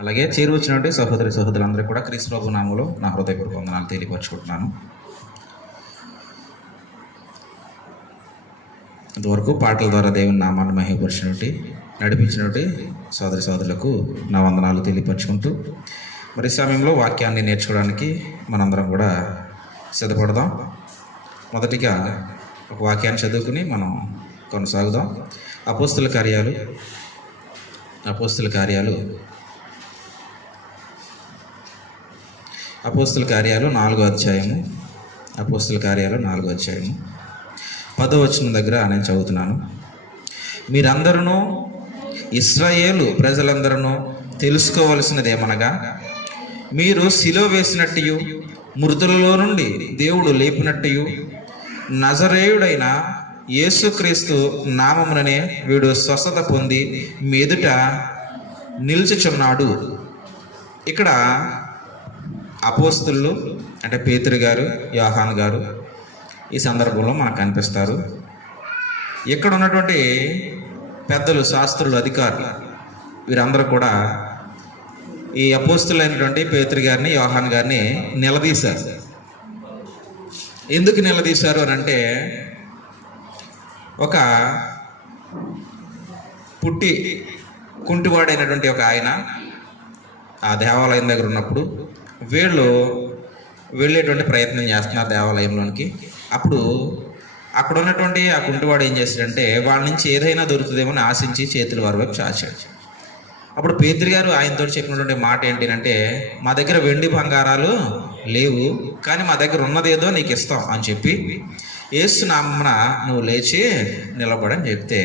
అలాగే చేరువచ్చినట్టు సహోదరి సహోదరులందరూ కూడా క్రీస్తు ప్రభు నామములో నా హృదయపూర్వక వందనాలు తెలియపరచుకుంటున్నాను. ఇంతవరకు పాటల ద్వారా దేవుని నామాన్ని మహిమపరిచినట్టు నడిపించినట్టు సోదరి సోదరులకు నా వందనాలు తెలియపరచుకుంటూ మరి సమయంలో వాక్యాన్ని నేర్చుకోవడానికి మనందరం కూడా సిద్ధపడదాం. మొదటిగా ఒక వాక్యాన్ని చదువుకుని మనం కొనసాగుదాం. అపోస్తుల కార్యాలు 4వ అధ్యాయము 10వ వచనం దగ్గర నేను చదువుతున్నాను. మీరందరూ ఇశ్రాయేలు ప్రజలందరూ తెలుసుకోవలసినది ఏమనగా, మీరు సిలువ వేసినట్టు మృతులలో నుండి దేవుడు లేపినట్టు నజరేయుడైన యేసుక్రీస్తు నామముననే వీడు స్వస్థత పొంది మీదుట నిలుచుచున్నాడు. ఇక్కడ అపోస్తలులు అంటే పేతురు గారు, యోహాను గారు ఈ సందర్భంలో మనకు కనిపిస్తారు. ఇక్కడ ఉన్నటువంటి పెద్దలు, శాస్త్రులు, అధికారులు వీరందరూ కూడా ఈ అపోస్తలులైనటువంటి పేతురు గారిని, యోహాను గారిని నిలదీశారు. ఎందుకు నిలదీశారు అని అంటే, ఒక పుట్టి కుంటివాడైనటువంటి ఒక ఆయన ఆ దేవాలయం దగ్గర ఉన్నప్పుడు వీళ్ళు వెళ్ళేటువంటి ప్రయత్నం చేస్తున్నారు దేవాలయంలోనికి. అప్పుడు అక్కడ ఉన్నటువంటి ఆ కుంటివాడు ఏం చేశాడంటే, వాళ్ళ నుంచి ఏదైనా దొరుకుతుందేమో అని ఆశించి చేతులు వారి వైపు చాచాడు. అప్పుడు పేతురు గారు ఆయనతో చెప్పినటువంటి మాట ఏంటంటే, మా దగ్గర వెండి బంగారాలు లేవు, కానీ మా దగ్గర ఉన్నదేదో నీకు ఇస్తాం అని చెప్పి యేసు నామమున నువ్వు లేచి నిలబడని చెప్తే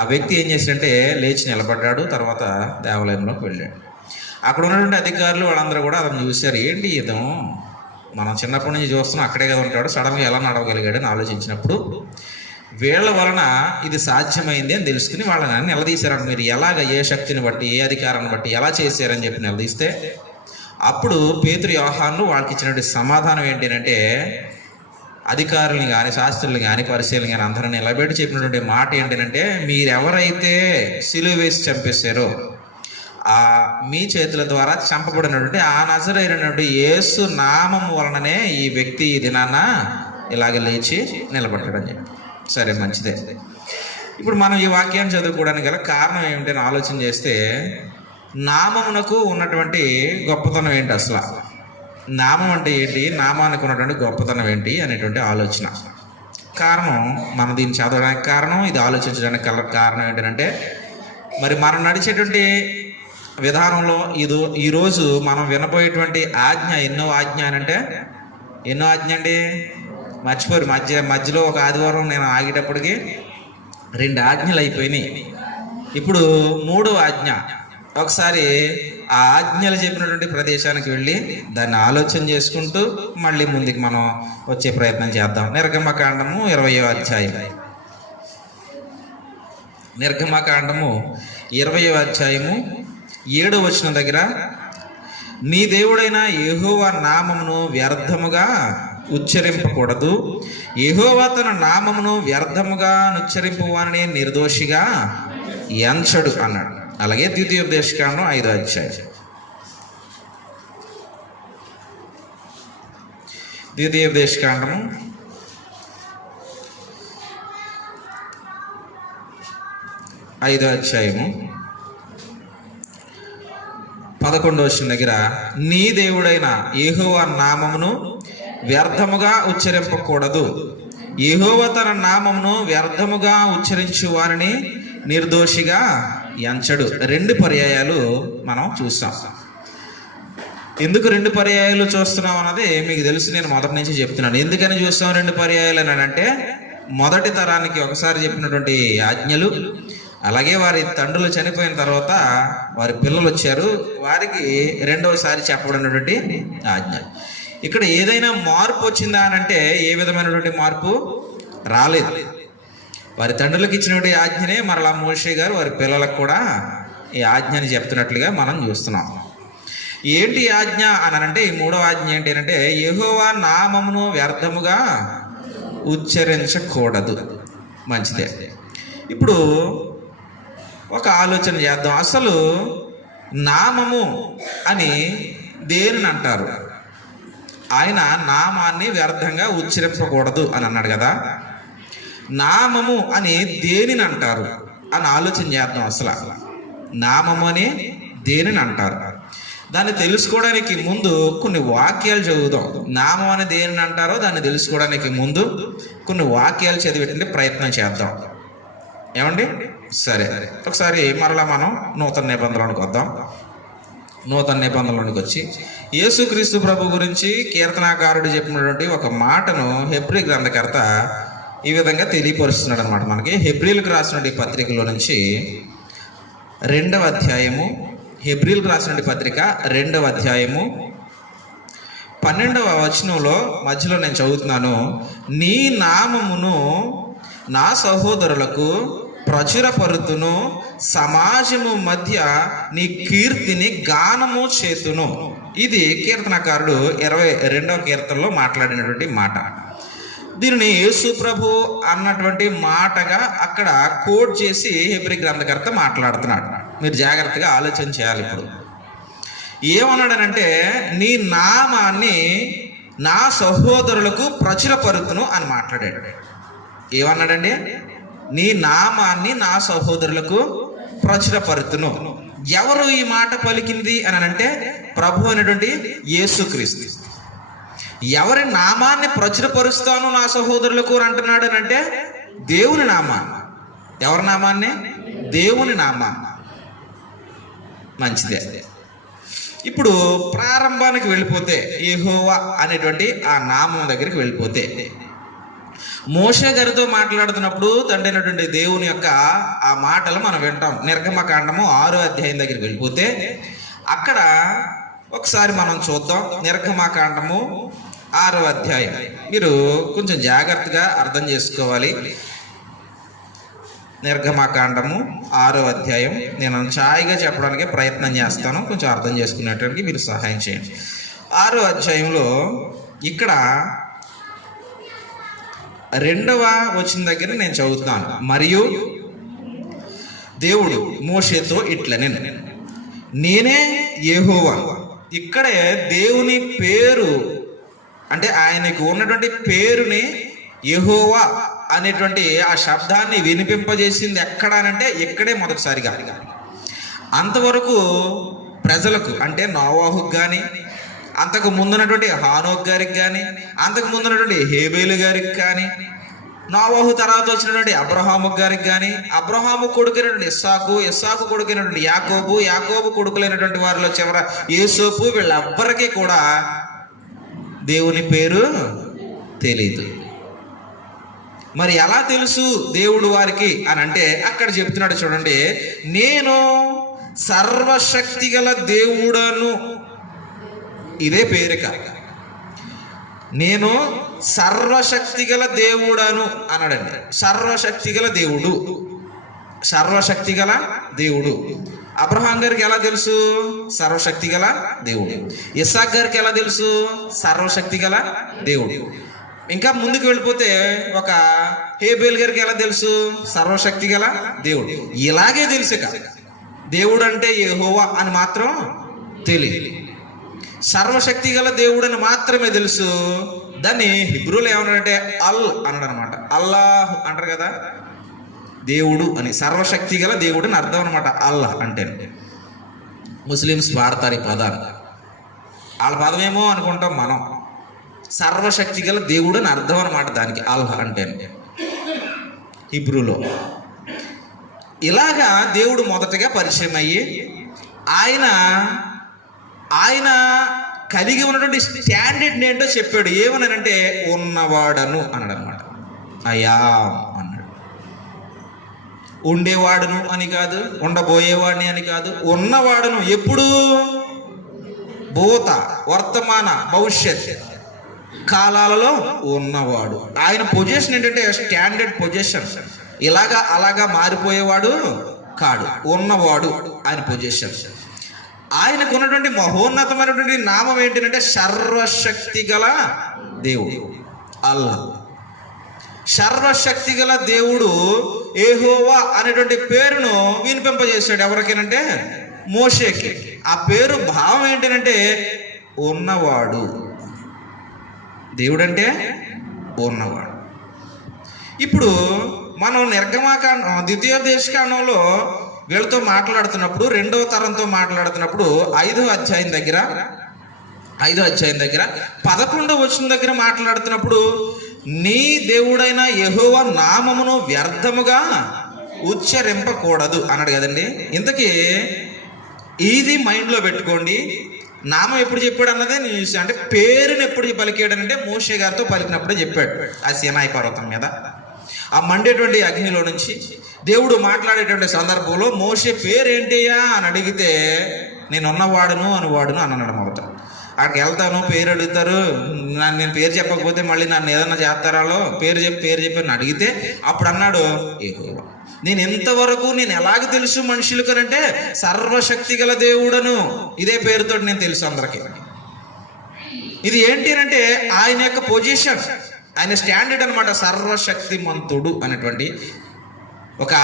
ఆ వ్యక్తి ఏం చేశాడంటే లేచి నిలబడ్డాడు. తర్వాత దేవాలయంలోకి వెళ్ళాడు. అక్కడ ఉన్నటువంటి అధికారులు వాళ్ళందరూ కూడా అతను చూశారు. ఏంటి ఇదో మనం చిన్నప్పటి నుంచి చూస్తున్నాం, అక్కడే కదా ఉంటాడు, సడన్గా ఎలా నడవగలిగాడు అని ఆలోచించినప్పుడు వీళ్ళ వలన ఇది సాధ్యమైంది అని తెలుసుకుని వాళ్ళని నిలదీశారంట. మీరు ఎలాగ, ఏ శక్తిని బట్టి, ఏ అధికారాన్ని బట్టి ఎలా చేశారని చెప్పి నిలదీస్తే అప్పుడు పేతురు, యోహాను వాళ్ళకి ఇచ్చినటువంటి సమాధానం ఏంటంటే, అధికారుల్ని కానీ, శాస్త్రుల్ని కానీ, పరిశీలన కానీ అందరూ నిలబెట్టి చెప్పినటువంటి మాట ఏంటంటే, మీరెవరైతే సిలువ వేసి చంపేశారో ఆ మీ చేతుల ద్వారా చంపబడినటువంటి ఆ నజరేయుడైనటువంటి యేసు నామము వలననే ఈ వ్యక్తి ఈ దినాన ఇలాగ లేచి నిలబడ్డాడని చెప్పి. సరే, మంచిదే. ఇప్పుడు మనం ఈ వాక్యాన్ని చదువుకోవడానికి గల కారణం ఏమిటని ఆలోచన చేస్తే, నామమునకు ఉన్నటువంటి గొప్పతనం ఏంటి, అసలు నామం అంటే ఏంటి, నామానికి ఉన్నటువంటి గొప్పతనం ఏంటి అనేటువంటి ఆలోచన. కారణం మనం దీన్ని చదవడానికి కారణం, ఇది ఆలోచించడానికి కారణం ఏంటంటే, మరి మనం నడిచేటువంటి విధానంలో ఈరోజు మనం వినబోయేటువంటి ఆజ్ఞ ఎన్నో ఆజ్ఞ అంటే, ఎన్నో ఆజ్ఞ అండి మర్చిపోరు. మధ్యలో ఒక ఆదివారం నేను ఆగేటప్పటికి 2 ఆజ్ఞలు అయిపోయినాయి. ఇప్పుడు 3వ ఆజ్ఞ. ఒకసారి ఆ ఆజ్ఞలు చెప్పినటువంటి ప్రదేశానికి వెళ్ళి దాన్ని ఆలోచన చేసుకుంటూ మళ్ళీ ముందుకు మనం వచ్చే ప్రయత్నం చేద్దాం. నిర్గమకాండము 20వ అధ్యాయం 7వ వచనం దగ్గర, నీ దేవుడైన యెహోవా నామమును వ్యర్థముగా ఉచ్చరింపకూడదు, యెహోవా తన నామమును వ్యర్థముగా ఉచ్చరింపువాని నిర్దోషిగా ఎంచడు అన్నాడు. అలాగే ద్వితీయోపదేశకాండం 5వ అధ్యాయం 11వ వచనం దగ్గర, నీ దేవుడైన యెహోవా నామమును వ్యర్థముగా ఉచ్చరింపకూడదు, యెహోవా తన నామమును వ్యర్థముగా ఉచ్చరించు వారిని నిర్దోషిగా ఎంచడు. 2 పర్యాయాలు మనం చూస్తాం. ఎందుకు 2 పర్యాయాలు చూస్తున్నాం అన్నది మీకు తెలుసు, నేను మొదటి నుంచి చెప్తున్నాను. ఎందుకని చూస్తాం 2 పర్యాయాలు అని అంటే, మొదటి తరానికి ఒకసారి చెప్పినటువంటి ఆజ్ఞలు, అలాగే వారి తండ్రులు చనిపోయిన తర్వాత వారి పిల్లలు వచ్చారు, వారికి రెండవసారి చెప్పబడినటువంటి ఆజ్ఞ. ఇక్కడ ఏదైనా మార్పు వచ్చిందా అని అంటే ఏ విధమైనటువంటి మార్పు రాలేదు. వారి తండ్రులకు ఇచ్చినటువంటి ఆజ్ఞనే మరలా మోషే గారు వారి పిల్లలకు కూడా ఈ ఆజ్ఞని చెప్తున్నట్లుగా మనం చూస్తున్నాం. ఏంటి ఆజ్ఞ అని అంటే, ఈ 3వ ఆజ్ఞ ఏంటి అంటే, యెహోవా నామమును వ్యర్థముగా ఉచ్చరించకూడదు. మంచిదే. ఇప్పుడు ఒక ఆలోచన చేద్దాం. అసలు నామము అని దేనిని అంటారు? ఆయన నామాన్ని వ్యర్థంగా ఉచ్చరింపకూడదు అని అన్నాడు కదా. నామము అని దేనిని అంటారు అని ఆలోచన చేద్దాం. అసలు నామము అని దేనిని అంటారు? దాన్ని తెలుసుకోవడానికి ముందు కొన్ని వాక్యాలు చదువుదాం. నామం అని దేనిని అంటారో దాన్ని తెలుసుకోవడానికి ముందు కొన్ని వాక్యాలు చదివేటువంటి ప్రయత్నం చేద్దాం. ఏమండి? సరే, ఒకసారి మరలా మనం నూతన నిబంధనలోనికి వద్దాం. నూతన నిబంధనలోనికి వచ్చి యేసుక్రీస్తు ప్రభు గురించి కీర్తనాకారుడు చెప్పినటువంటి ఒక మాటను హెబ్రీ గ్రంథకర్త ఈ విధంగా తెలియపరుస్తున్నాడు అనమాట మనకి. హెబ్రీలకు రాసినటువంటి పత్రికలో నుంచి 2వ అధ్యాయము, హెబ్రీలకు రాసినటువంటి పత్రిక 2వ అధ్యాయము 12వ వచనంలో మధ్యలో నేను చదువుతున్నాను. నీ నామమును నా సహోదరులకు ప్రచురపరుతును, సమాజము మధ్య నీ కీర్తిని గానము చేతును. ఇది కీర్తనకారుడు 22వ కీర్తనలో మాట్లాడినటువంటి మాట. దీనిని యేసు ప్రభు అన్నటువంటి మాటగా అక్కడ కోట్ చేసి హెబ్రీ గ్రంథకర్త మాట్లాడుతున్నాడు. మీరు జాగ్రత్తగా ఆలోచన చేయాలి. ఇప్పుడు ఏమన్నాడనంటే, నీ నామాన్ని నా సహోదరులకు ప్రచురపరుతును అని మాట్లాడాడు. ఏమన్నాడండి? నీ నామాన్ని నా సహోదరులకు ప్రచురపరుతును. ఎవరు ఈ మాట పలికింది అని అంటే, ప్రభు అనేటువంటి యేసుక్రీస్తు. ఎవరి నామాన్ని ప్రచురపరుస్తాను నా సహోదరులకు అని అంటున్నాడు అని అంటే, దేవుని నామాన్ని. ఎవరి నామాన్ని? దేవుని నామాన్ని. మంచిదే. ఇప్పుడు ప్రారంభానికి వెళ్ళిపోతే, యెహోవా అనేటువంటి ఆ నామం దగ్గరికి వెళ్ళిపోతే, మోషే గారితో మాట్లాడుతున్నప్పుడు తండ్రి అయినటువంటి దేవుని యొక్క ఆ మాటలు మనం వింటాం. నిర్గమకాండము 6వ అధ్యాయం దగ్గరికి వెళ్ళిపోతే అక్కడ ఒకసారి మనం చూద్దాం. నిర్గమకాండము 6వ అధ్యాయం మీరు కొంచెం జాగ్రత్తగా అర్థం చేసుకోవాలి. నిర్గమకాండము 6వ అధ్యాయం నేను ఛాయిగా చెప్పడానికి ప్రయత్నం చేస్తాను. కొంచెం అర్థం చేసుకునేటానికి మీరు సహాయం చేయండి. 6వ అధ్యాయంలో ఇక్కడ 2వ వచనం దగ్గర నేను చదువుతున్నాను. మరియు దేవుడు మోషేతో ఇట్లనెను, నేనే యెహోవా. ఇక్కడే దేవుని పేరు అంటే ఆయనకు ఉన్నటువంటి పేరుని యెహోవా అనేటువంటి ఆ శబ్దాన్ని వినిపింపజేసింది ఎక్కడ అంటే ఇక్కడే మొదటిసారిగా. అంతవరకు ప్రజలకు అంటే నోవాహుకు కానీ, అంతకు ముందున్నటువంటి హానోక్ గారికి కానీ, అంతకు ముందున్నటువంటి హేబేలు గారికి కానీ, నోవాహు తర్వాత వచ్చినటువంటి అబ్రహాము గారికి కానీ, అబ్రహాము కొడుకైనటువంటి ఇస్సాకు కొడుకైనటువంటి యాకోబు కొడుకులైనటువంటి వారిలో చివర యేసోపు, వీళ్ళెవ్వరికీ కూడా దేవుని పేరు తెలీదు. మరి ఎలా తెలుసు దేవుడు వారికి అని అంటే అక్కడ చెప్తున్నాడు చూడండి, నేను సర్వశక్తి గల దేవుడను. ఇదే పేరిక. నేను సర్వశక్తి గల దేవుడను అన్నాడండి. సర్వశక్తి గల దేవుడు, సర్వశక్తి గల దేవుడు. అబ్రహాం గారికి ఎలా తెలుసు? సర్వశక్తి గల దేవుడు. ఇస్సాక్ గారికి ఎలా తెలుసు? సర్వశక్తి గల దేవుడు. ఇంకా ముందుకు వెళ్ళిపోతే ఒక హేబేల్ గారికి ఎలా తెలుసు? సర్వశక్తి గల దేవుడు. ఇలాగే తెలుసు. దేవుడు అంటే యెహోవా అని మాత్రం తెలియదు. సర్వశక్తి గల దేవుడు అని మాత్రమే తెలుసు. దాన్ని హిబ్రూలో ఏమన్నాడంటే అల్ అన్నాడు అనమాట. అల్లాహ్ అంటారు కదా, దేవుడు అని. సర్వశక్తి గల దేవుడు అని అర్థం అనమాట అల్లాహ్ అంటే. ముస్లిమ్స్ వాడతారు ఈ పదాన్ని. వాళ్ళ పదమేమో అనుకుంటాం మనం. సర్వశక్తి గల దేవుడు అని అర్థం అనమాట దానికి అల్లాహ్ అంటే హిబ్రూలో. ఇలాగా దేవుడు మొదటగా పరిచయం అయ్యి ఆయన కలిగి ఉన్నటువంటి స్టాండర్డ్ ఏంటో చెప్పాడు. ఏమన్నానంటే ఉన్నవాడను అన్నాడు అనమాట. అయ్యా అన్నాడు. ఉండేవాడును అని కాదు, ఉండబోయేవాడిని అని కాదు, ఉన్నవాడును. ఎప్పుడు? భూత, వర్తమాన, భవిష్యత్ కాలాలలో ఉన్నవాడు. ఆయన పొజిషన్ ఏంటంటే స్టాండర్డ్ పొజిషన్. ఇలాగా అలాగా మారిపోయేవాడు కాడు, ఉన్నవాడు ఆయన పొజిషన్. ఆయనకు ఉన్నటువంటి మహోన్నతమైనటువంటి నామం ఏంటంటే సర్వశక్తి గల దేవుడు అల్లాహ్. సర్వశక్తి గల దేవుడు యెహోవా అనేటువంటి పేరును వినిపింపజేశాడు ఎవరికేనంటే మోషేకి. ఆ పేరు భావం ఏంటంటే ఉన్నవాడు. దేవుడంటే ఉన్నవాడు. ఇప్పుడు మనం నిర్గమాకాండం ద్వితీయోపదేశకాండంలో వీళ్ళతో మాట్లాడుతున్నప్పుడు, రెండవ తరంతో మాట్లాడుతున్నప్పుడు 5వ అధ్యాయం దగ్గర 11వ వచనం దగ్గర మాట్లాడుతున్నప్పుడు, నీ దేవుడైన యెహోవా నామమును వ్యర్థముగా ఉచ్చరింపకూడదు అన్నాడు కదండి. ఇంతకీ ఇది మైండ్లో పెట్టుకోండి. నామం ఎప్పుడు చెప్పాడు అన్నదే నేను చూసాను. అంటే పేరుని ఎప్పుడు పలికాడనంటే మోషే గారితో పలికినప్పుడే చెప్పాడు. ఆ సీనాయి పర్వతం మీద ఆ మండేటువంటి అగ్నిలో నుంచి దేవుడు మాట్లాడేటువంటి సందర్భంలో మోషే పేరేంటయ్యా అని అడిగితే, నేను ఉన్నవాడును అనువాడును అన్నాడు. మొదట అక్కడికి వెళ్తాను, పేరు అడుగుతారు, నేను పేరు చెప్పకపోతే మళ్ళీ నన్ను ఏదన్నా చేస్తారాలో, పేరు చెప్పి అని అడిగితే అప్పుడు అన్నాడు యెహోవా. నేను ఎంతవరకు నేను ఎలాగ తెలుసు మనుషులకు అంటే, సర్వశక్తి గల దేవుడను ఇదే పేరుతో నేను తెలుసు అందరికీ. ఇది ఏంటి అంటే ఆయన యొక్క పొజిషన్, ఆయన స్టాండర్డ్ అనమాట. సర్వశక్తిమంతుడు అనేటువంటి ఒక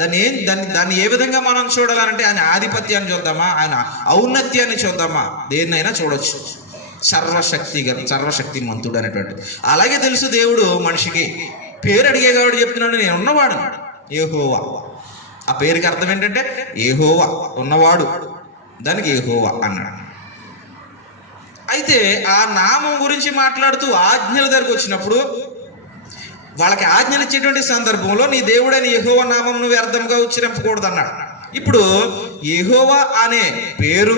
దాన్ని ఏ విధంగా మనం చూడాలంటే, ఆయన ఆధిపత్యాన్ని చూద్దామా, ఆయన ఔన్నత్యాన్ని చూద్దామా, దేన్నైనా చూడొచ్చు. సర్వశక్తిమంతుడు అనేటువంటి అలాగే తెలుసు దేవుడు మనిషికి. పేరు అడిగేవాడు చెప్తున్నాడు, నేను ఉన్నవాడు యెహోవా. ఆ పేరుకి అర్థం ఏంటంటే యెహోవా, ఉన్నవాడు, దానికి యెహోవా అన్నాడు. అయితే ఆ నామం గురించి మాట్లాడుతూ ఆజ్ఞల దగ్గరకు వచ్చినప్పుడు, వాళ్ళకి ఆజ్ఞలు ఇచ్చేటువంటి సందర్భంలో నీ దేవుడైన యెహోవా నామం నువ్వు వ్యర్థంగా ఉచ్చరింపకూడదు అన్నాడు. ఇప్పుడు యెహోవా అనే పేరు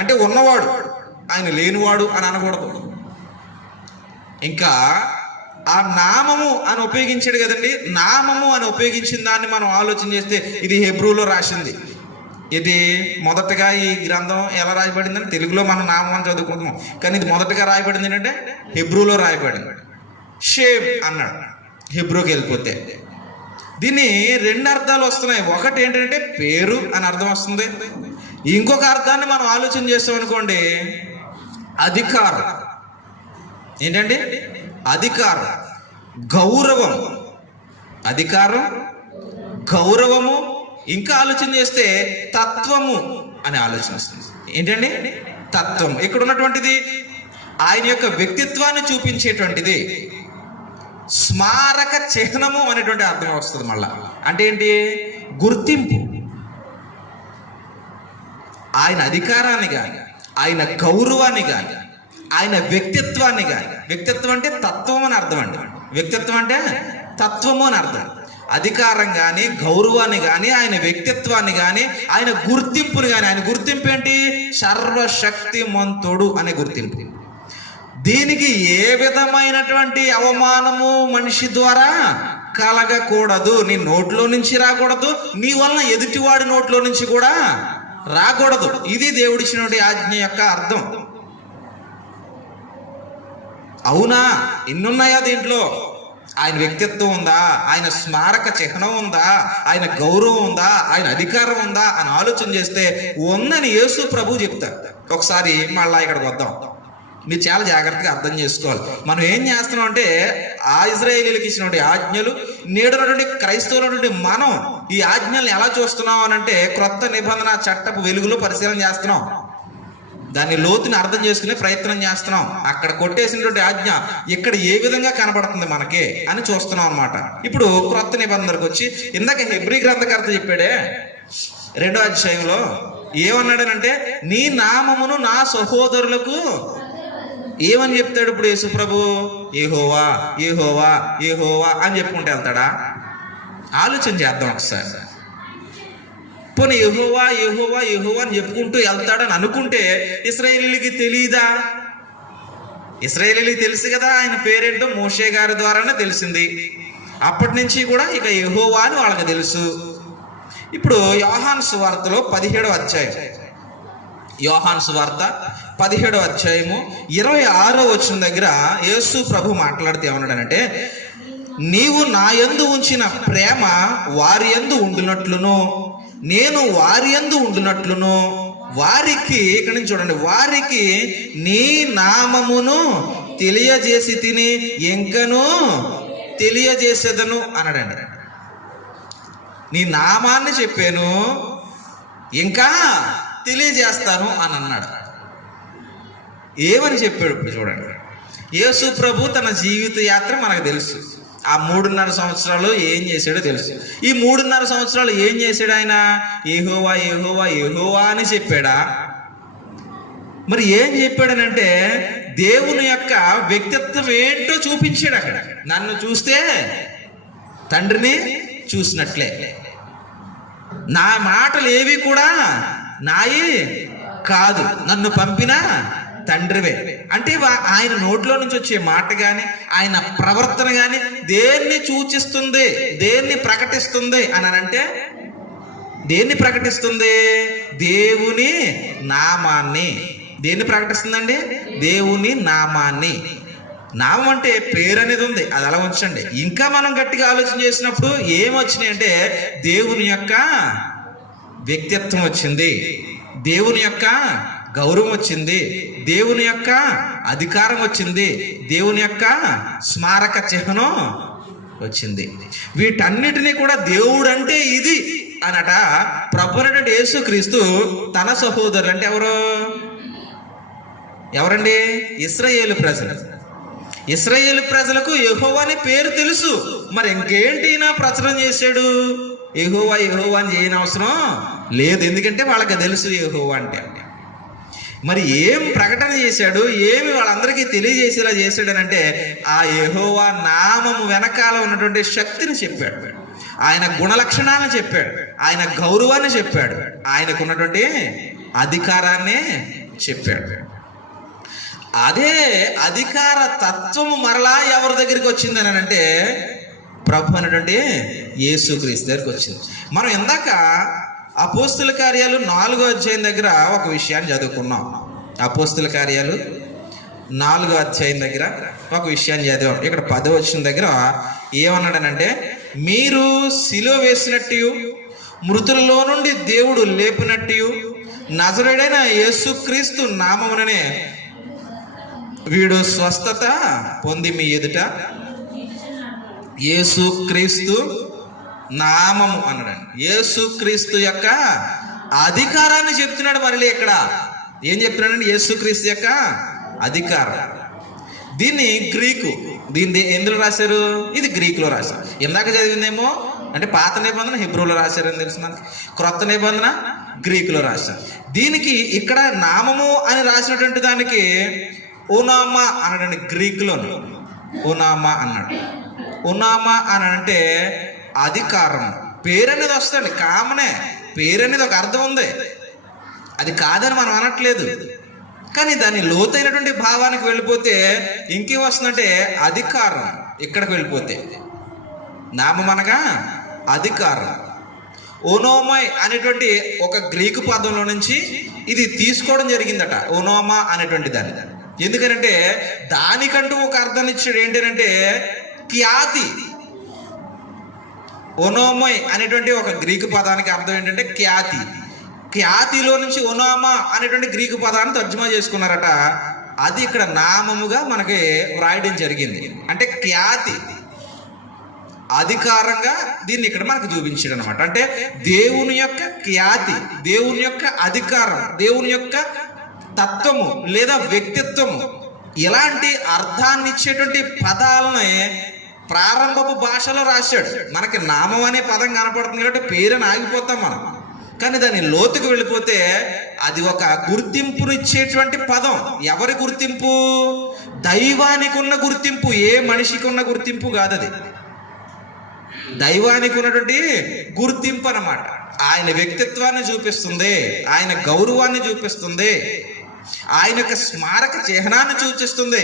అంటే ఉన్నవాడు, ఆయన లేనివాడు అని అనకూడదు. ఇంకా ఆ నామము అని ఉపయోగించాడు కదండి. నామము అని ఉపయోగించిన దాన్ని మనం ఆలోచన చేస్తే, ఇది హెబ్రూలో రాసింది. ఇది మొదటగా ఈ గ్రంథం ఎలా రాయబడిందని తెలుగులో మనం నామం అని చదువుకుంటున్నాం, కానీ ఇది మొదటగా రాయబడింది ఏంటంటే హెబ్రూలో రాయబడింది. షేమ్ అన్నాడు హెబ్రూకి వెళ్ళిపోతే. దీన్ని 2 అర్థాలు వస్తున్నాయి. ఒకటి ఏంటంటే పేరు అని అర్థం వస్తుంది. ఇంకొక అర్థాన్ని మనం ఆలోచన చేస్తాం అనుకోండి, అధికారం. ఏంటండి? అధికారం, గౌరవం. అధికారం, గౌరవము, ఇంకా ఆలోచన చేస్తే తత్వము అనే ఆలోచన వస్తుంది. ఏంటండి? తత్వం. ఇక్కడ ఉన్నటువంటిది ఆయన యొక్క వ్యక్తిత్వాన్ని చూపించేటువంటిది. స్మారక చిహ్నము అనేటువంటి అర్థం వస్తుంది మళ్ళా. అంటే ఏంటి? గుర్తింపు. ఆయన అధికారాన్ని కానీ, ఆయన గౌరవాన్ని కానీ, ఆయన వ్యక్తిత్వాన్ని కానీ. వ్యక్తిత్వం అంటే తత్వం అని అర్థం అండి. వ్యక్తిత్వం అంటే తత్వము అని అర్థం. అధికారం కానీ, గౌరవాన్ని కానీ, ఆయన వ్యక్తిత్వాన్ని కానీ, ఆయన గుర్తింపుని కానీ. ఆయన గుర్తింపు ఏంటి? సర్వశక్తిమంతుడు అనే గుర్తింపు. దీనికి ఏ విధమైనటువంటి అవమానము మనిషి ద్వారా కలగకూడదు. నీ నోట్లో నుంచి రాకూడదు, నీ వలన ఎదుటివాడి నోట్లో నుంచి కూడా రాకూడదు. ఇది దేవుడిచ్చినటువంటి ఆజ్ఞ యొక్క అర్థం. అవునా? ఎన్నున్నాయా దీంట్లో? ఆయన వ్యక్తిత్వం ఉందా, ఆయన స్మారక చిహ్నం ఉందా, ఆయన గౌరవం ఉందా, ఆయన అధికారం ఉందా అని ఆలోచన చేస్తే ఉందని యేసు ప్రభు చెప్తారు. ఒకసారి మళ్ళా ఇక్కడికి వద్దాం. మీరు చాలా జాగ్రత్తగా అర్థం చేసుకోవాలి. మనం ఏం చేస్తున్నాం అంటే, ఆ ఇజ్రాయేలీలకు ఇచ్చినటువంటి ఆజ్ఞలు, నేడున్నటువంటి క్రైస్తవులటువంటి మనం ఈ ఆజ్ఞల్ని ఎలా చూస్తున్నాం అని అంటే, క్రొత్త నిబంధన చట్టపు వెలుగులో పరిశీలన చేస్తున్నాం. దాని లోతుని అర్థం చేసుకునే ప్రయత్నం చేస్తున్నాం. అక్కడ కొట్టేసినటువంటి ఆజ్ఞ ఇక్కడ ఏ విధంగా కనబడుతుంది మనకి అని చూస్తున్నాం అనమాట. ఇప్పుడు క్రొత్త నిబంధనకు వచ్చి, ఇందాక హెబ్రీ గ్రంథకర్త చెప్పాడే 2వ అధ్యాయంలో ఏమన్నాడనంటే, నీ నామమును నా సహోదరులకు ఏమని చెప్తాడు ఇప్పుడు యేసు ప్రభు? యెహోవా, యెహోవా, యెహోవా అని చెప్పుకుంటూ వెళ్తాడా? ఆలోచన చేద్దాం ఒకసారి. పోనీ యెహోవా, యెహోవా, యెహోవా అని చెప్పుకుంటూ వెళ్తాడని అనుకుంటే ఇశ్రాయేలీలకి తెలియదా? ఇశ్రాయేలీలకి తెలుసు కదా ఆయన పేరేంటో. మోషే గారి ద్వారానే తెలిసింది. అప్పటి నుంచి కూడా ఇక యెహోవా అని వాళ్ళకి తెలుసు. ఇప్పుడు యోహాను సువార్తలో 17వ అధ్యాయం, యోహాను సువార్త 17వ అధ్యాయము 26వ వచనం దగ్గర యేసు ప్రభు మాట్లాడితే ఏమన్నాడనంటే, నీవు నా యందు ఉంచిన ప్రేమ వారి యందు ఉండునట్లును, నేను వారి యందు ఉండునట్లును, వారికి, ఇక్కడ నుంచి చూడండి, వారికి నీ నామమును తెలియజేసి తిని ఇంకను తెలియజేసేదను అన్నాడండి. నీ నామాన్ని చెప్పాను, ఇంకా తెలియజేస్తాను అని అన్నాడు. ఏమని చెప్పాడు ఇప్పుడు చూడండి. యేసు ప్రభు తన జీవిత యాత్ర మనకు తెలుసు. ఆ 3.5 సంవత్సరాలు ఏం చేశాడో తెలుసు. ఈ 3.5 సంవత్సరాలు ఏం చేశాడు ఆయన? యెహోవా యెహోవా యెహోవా అని చెప్పాడా? మరి ఏం చెప్పాడనంటే దేవుని యొక్క వ్యక్తిత్వం ఏంటో చూపించాడు. అక్కడ నన్ను చూస్తే తండ్రిని చూసినట్లే, నా మాటలు ఏవి కూడా నాయి కాదు, నన్ను పంపిన తండ్రివే. అంటే ఆయన నోట్లో నుంచి వచ్చే మాట కానీ ఆయన ప్రవర్తన కానీ దేన్ని సూచిస్తుంది, దేన్ని ప్రకటిస్తుంది అని అంటే దేన్ని ప్రకటిస్తుంది? దేవుని నామాన్ని. దేన్ని ప్రకటిస్తుందండి? దేవుని నామాన్ని. నామం అంటే పేరు అనేది ఉంది, అది అలా ఉంచండి. ఇంకా మనం గట్టిగా ఆలోచన చేసినప్పుడు ఏమొచ్చినాయి అంటే దేవుని యొక్క వ్యక్తిత్వం వచ్చింది, దేవుని యొక్క గౌరవం వచ్చింది, దేవుని యొక్క అధికారం వచ్చింది, దేవుని యొక్క స్మారక చిహ్నం వచ్చింది. వీటన్నిటినీ కూడా దేవుడు అంటే ఇది అనట ప్రభువైన యేసుక్రీస్తు తన సహోదరులు అంటే ఎవరండి? ఇశ్రాయేలు ప్రజలు. ఇశ్రాయేలు ప్రజలకు యెహోవా అనే పేరు తెలుసు. మరి ఇంకేంటి నా ప్రచురణ చేశాడు? యెహోవా యెహోవా అని చేయని అవసరం లేదు, ఎందుకంటే వాళ్ళకి తెలుసు యెహోవా అంటే. మరి ఏం ప్రకటన చేశాడు, ఏమి వాళ్ళందరికీ తెలియజేసేలా చేశాడనంటే ఆ యెహోవా నామము వెనకాల ఉన్నటువంటి శక్తిని చెప్పాడు, ఆయన గుణలక్షణాలను చెప్పాడు, ఆయన గౌరవాన్ని చెప్పాడు, ఆయనకున్నటువంటి అధికారాన్ని చెప్పాడు. అదే అధికార తత్వము మరలా ఎవరి దగ్గరికి వచ్చిందని అంటే ప్రభు అనేటువంటి యేసుక్రీస్తు దగ్గరికి వచ్చింది. మనం ఇందాక అపోస్తుల కార్యాలు 4వ అధ్యాయం దగ్గర ఒక విషయాన్ని చదువుకున్నాం. అపోస్తుల కార్యాలు 4వ అధ్యాయం దగ్గర ఒక విషయాన్ని చదివాం. ఇక్కడ 10వ వచనం దగ్గర ఏమన్నాడనంటే, మీరు సిలువ వేసినట్టు మృతులలో నుండి దేవుడు లేపినట్టు నజరేయుడైన యేసుక్రీస్తు నామముననే వీడు స్వస్థత పొంది మీ ఎదుట యేసుక్రీస్తు నామము అన్నాడు. యేసుక్రీస్తు యొక్క అధికారాన్ని చెప్తున్నాడు. మళ్ళీ ఇక్కడ ఏం చెప్తున్నాడండి? యేసుక్రీస్తు యొక్క అధికారం. దీన్ని దీన్ని ఎందులో రాశారు? ఇది గ్రీకులో రాశారు. ఇందాక చదివిందేమో అంటే పాత నిబంధన హిబ్రూలో రాశారని తెలుసు మనకి, క్రొత్త నిబంధన గ్రీకులో రాశారు. దీనికి ఇక్కడ నామము అని రాసినటువంటి దానికి ఓనామా అన్నాడండి. గ్రీకులో ఓనామా అన్నాడు. ఓనామా అని అంటే అధికారం. పేరు అనేది వస్తుంది, కామనే. పేరు అనేది ఒక అర్థం ఉంది, అది కాదని మనం అనట్లేదు. కానీ దాని లోతైనటువంటి భావానికి వెళ్ళిపోతే ఇంకేం వస్తుందంటే అధికారం. ఇక్కడికి వెళ్ళిపోతే నామం అనగా అధికారం. ఓనోమై అనేటువంటి ఒక గ్రీకు పదంలో నుంచి ఇది తీసుకోవడం జరిగిందట, ఓనోమా అనేటువంటి దాన్ని. ఎందుకంటే దానికంటూ ఒక అర్థం ఇచ్చాడు. ఏంటంటే ఖ్యాతి. ఓనోమై అనేటువంటి ఒక గ్రీకు పదానికి అర్థం ఏంటంటే ఖ్యాతి. ఖ్యాతిలో నుంచి ఓనోమా అనేటువంటి గ్రీకు పదాన్ని తర్జుమా చేసుకున్నారట. అది ఇక్కడ నామముగా మనకి వ్రాయడం జరిగింది. అంటే ఖ్యాతి, అధికారంగా దీన్ని ఇక్కడ మనకు చూపించాడు అనమాట. అంటే దేవుని యొక్క ఖ్యాతి, దేవుని యొక్క అధికారం, దేవుని యొక్క తత్వము లేదా వ్యక్తిత్వము, ఇలాంటి అర్థాన్ని ఇచ్చేటువంటి పదాలని ప్రారంభపు భాషలో రాశాడు. మనకి నామం అనే పదం కనపడుతుంది కాబట్టి పేరుని ఆగిపోతాం మనం. కానీ దాని లోతుకు వెళ్ళిపోతే అది ఒక గుర్తింపునిచ్చేటువంటి పదం. ఎవరి గుర్తింపు? దైవానికి ఉన్న గుర్తింపు, ఏ మనిషికి ఉన్న గుర్తింపు కాదు. అది దైవానికి ఉన్నటువంటి గుర్తింపు అన్నమాట. ఆయన వ్యక్తిత్వాన్ని చూపిస్తుంది, ఆయన గౌరవాన్ని చూపిస్తుంది, ఆయన యొక్క స్మారక చిహ్నాన్ని సూచిస్తుంది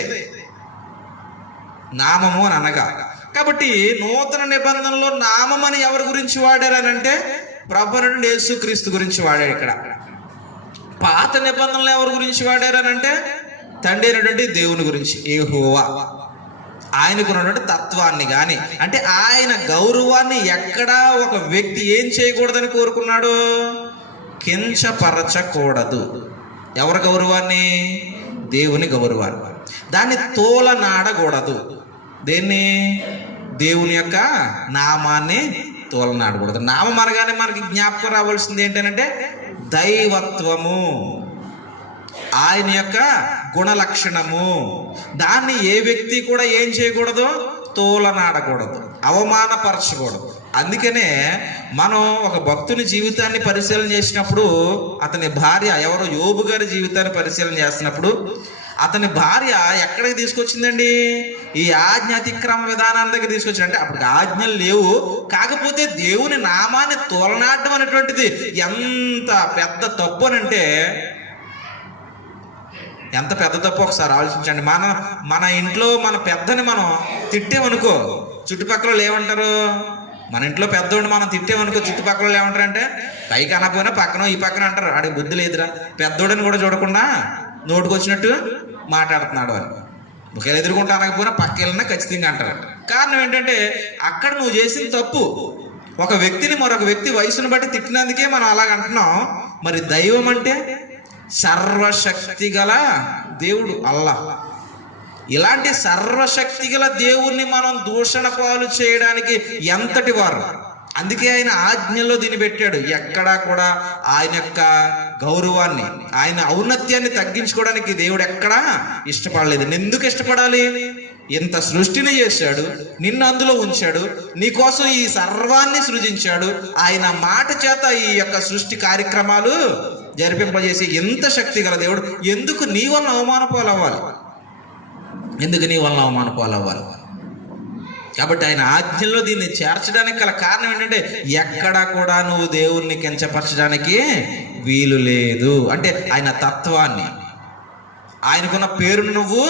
నామము అని అనగా. కాబట్టి నూతన నిబంధనలో నామం అని ఎవరి గురించి వాడారనంటే ప్రభువైన యేసుక్రీస్తు గురించి వాడాడు. ఇక్కడ పాత నిబంధనలు ఎవరి గురించి వాడారనంటే తండ్రి అయినటువంటి దేవుని గురించి, యెహోవా. ఆయనకు ఉన్నటువంటి తత్వాన్ని కానీ అంటే ఆయన గౌరవాన్ని ఎక్కడా ఒక వ్యక్తి ఏం చేయకూడదని కోరుకున్నాడు? కించపరచకూడదు. ఎవరి గౌరవాన్ని? దేవుని గౌరవాన్ని. దాన్ని తోలనాడకూడదు. దేన్ని? దేవుని యొక్క నామాన్ని తోలనాడకూడదు. నామం అనగానే మనకి జ్ఞాపకం రావాల్సింది ఏంటంటే దైవత్వము, ఆయన యొక్క గుణలక్షణము. దాన్ని ఏ వ్యక్తి కూడా ఏం చేయకూడదు, తోలనాడకూడదు, అవమానపరచకూడదు. అందుకనే మనం ఒక భక్తుని జీవితాన్ని పరిశీలన చేసినప్పుడు, అతని భార్య ఎవరో యోబు గారి జీవితాన్ని పరిశీలన చేస్తున్నప్పుడు అతని భార్య ఎక్కడికి తీసుకొచ్చిందండి, ఈ ఆజ్ఞ అతిక్రమ విధానాన్ని దగ్గర తీసుకొచ్చింది. అంటే అప్పటికి ఆజ్ఞలు లేవు, కాకపోతే దేవుని నామాన్ని తోలనాడడం అనేటువంటిది ఎంత పెద్ద తప్పు అని అంటే, ఎంత పెద్ద తప్పు ఒకసారి ఆలోచించండి. మన ఇంట్లో మన పెద్దని మనం తిట్టేమనుకో, చుట్టుపక్కల ఏమంటారు? మన ఇంట్లో పెద్దోడిని మనం తిట్టేమనుకో, చుట్టుపక్కల ఏమంటారంటే, పైకి అనకపోయినా పక్కన ఈ పక్కన అంటారు, ఆడికి బుద్ధి లేదురా, పెద్దోడిని కూడా చూడకుండా నోటుకొచ్చినట్టు మాట్లాడుతున్నాడు అని. ఒకవేళ ఎదుర్కొంటా అనకపోయినా పక్క వెళ్ళినా ఖచ్చితంగా అంటారు. కారణం ఏంటంటే అక్కడ నువ్వు చేసిన తప్పు. ఒక వ్యక్తిని మరొక వ్యక్తి వయసును బట్టి తిట్టినందుకే మనం అలాగ అంటున్నాం. మరి దైవం అంటే సర్వశక్తి గల దేవుడు అల్లాహ్. ఇలాంటి సర్వశక్తి గల దేవుణ్ణి మనం దూషణ పాలు చేయడానికి ఎంతటి వారు. అందుకే ఆయన ఆజ్ఞల్లో దీన్ని పెట్టాడు. ఎక్కడా కూడా ఆయన యొక్క గౌరవాన్ని, ఆయన ఔన్నత్యాన్ని తగ్గించుకోవడానికి దేవుడు ఎక్కడా ఇష్టపడలేదు. ఎందుకు ఇష్టపడాలి? ఇంత సృష్టిని చేశాడు, నిన్ను అందులో ఉంచాడు, నీకోసం ఈ సర్వాన్ని సృజించాడు. ఆయన మాట చేత ఈ యొక్క సృష్టి కార్యక్రమాలు జరిపింపజేసి ఎంత శక్తి గల దేవుడు, ఎందుకు నీ వలన అవమాన పాలవ్వాలి? ఎందుకు నీ వలన అవమాన పాలవ్వాలి? కాబట్టి ఆయన ఆజ్ఞల్లో దీన్ని చేర్చడానికి గల కారణం ఏంటంటే, ఎక్కడా కూడా నువ్వు దేవుణ్ణి కించపరచడానికి వీలు లేదు. అంటే ఆయన తత్వాన్ని, ఆయనకున్న పేరును నువ్వు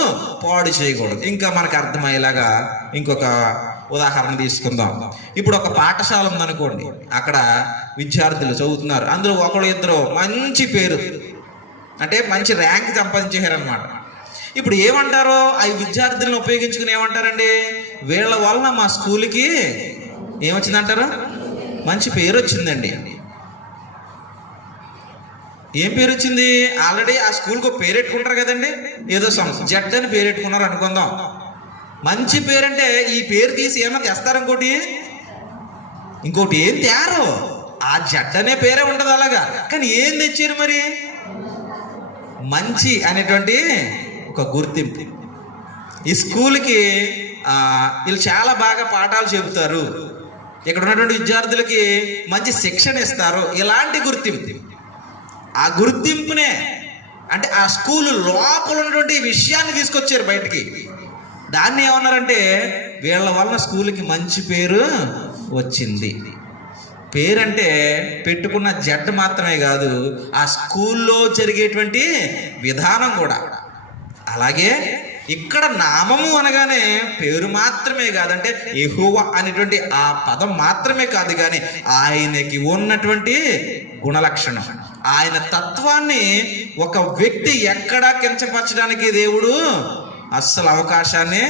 పాడు చేయకూడదు. ఇంకా మనకు అర్థమయ్యేలాగా ఇంకొక ఉదాహరణ తీసుకుందాం. ఇప్పుడు ఒక పాఠశాల ఉందనుకోండి, అక్కడ విద్యార్థులు చదువుతున్నారు. అందులో ఒకళ్ళు ఇద్దరు మంచి పేరు, అంటే మంచి ర్యాంక్ సంపాదించారనమాట. ఇప్పుడు ఏమంటారో ఆ విద్యార్థులను ఉపయోగించుకుని ఏమంటారండి, వీళ్ళ వలన మా స్కూల్కి ఏమొచ్చిందంటారు, మంచి పేరు వచ్చిందండి. ఏం పేరు వచ్చింది? ఆల్రెడీ ఆ స్కూల్కి ఒక పేరు పెట్టుకుంటారు కదండి, ఏదో జడ్ అని పేరు పెట్టుకున్నారు అనుకుందాం. మంచి పేరంటే ఈ పేరు తీసి ఏమో తెస్తారు, ఇంకోటి ఏం తయారు, ఆ జడ్ అనే పేరే ఉండదు అలాగా. కానీ ఏం తెచ్చారు మరి? మంచి అనేటువంటి ఒక గుర్తింపు. ఈ స్కూల్కి వీళ్ళు చాలా బాగా పాఠాలు చెబుతారు, ఇక్కడ ఉన్నటువంటి విద్యార్థులకి మంచి శిక్షణ ఇస్తారు, ఇలాంటి గుర్తింపు. ఆ గుర్తింపునే, అంటే ఆ స్కూల్ లోపల ఉన్నటువంటి విషయాన్ని తీసుకొచ్చారు బయటికి. దాన్ని ఏమన్నారంటే, వీళ్ళ వలన స్కూల్కి మంచి పేరు వచ్చింది. పేరంటే పెట్టుకున్న జడ్ మాత్రమే కాదు, ఆ స్కూల్లో జరిగేటువంటి విధానం కూడా. అలాగే ఇక్కడ నామము అనగానే పేరు మాత్రమే కాదంటే, యెహోవా అనేటువంటి ఆ పదం మాత్రమే కాదు, కానీ ఆయనకి ఉన్నటువంటి గుణలక్షణం, ఆయన తత్వాన్ని ఒక వ్యక్తి ఎక్కడా కించపరచడానికి దేవుడు అస్సలు అవకాశాన్ని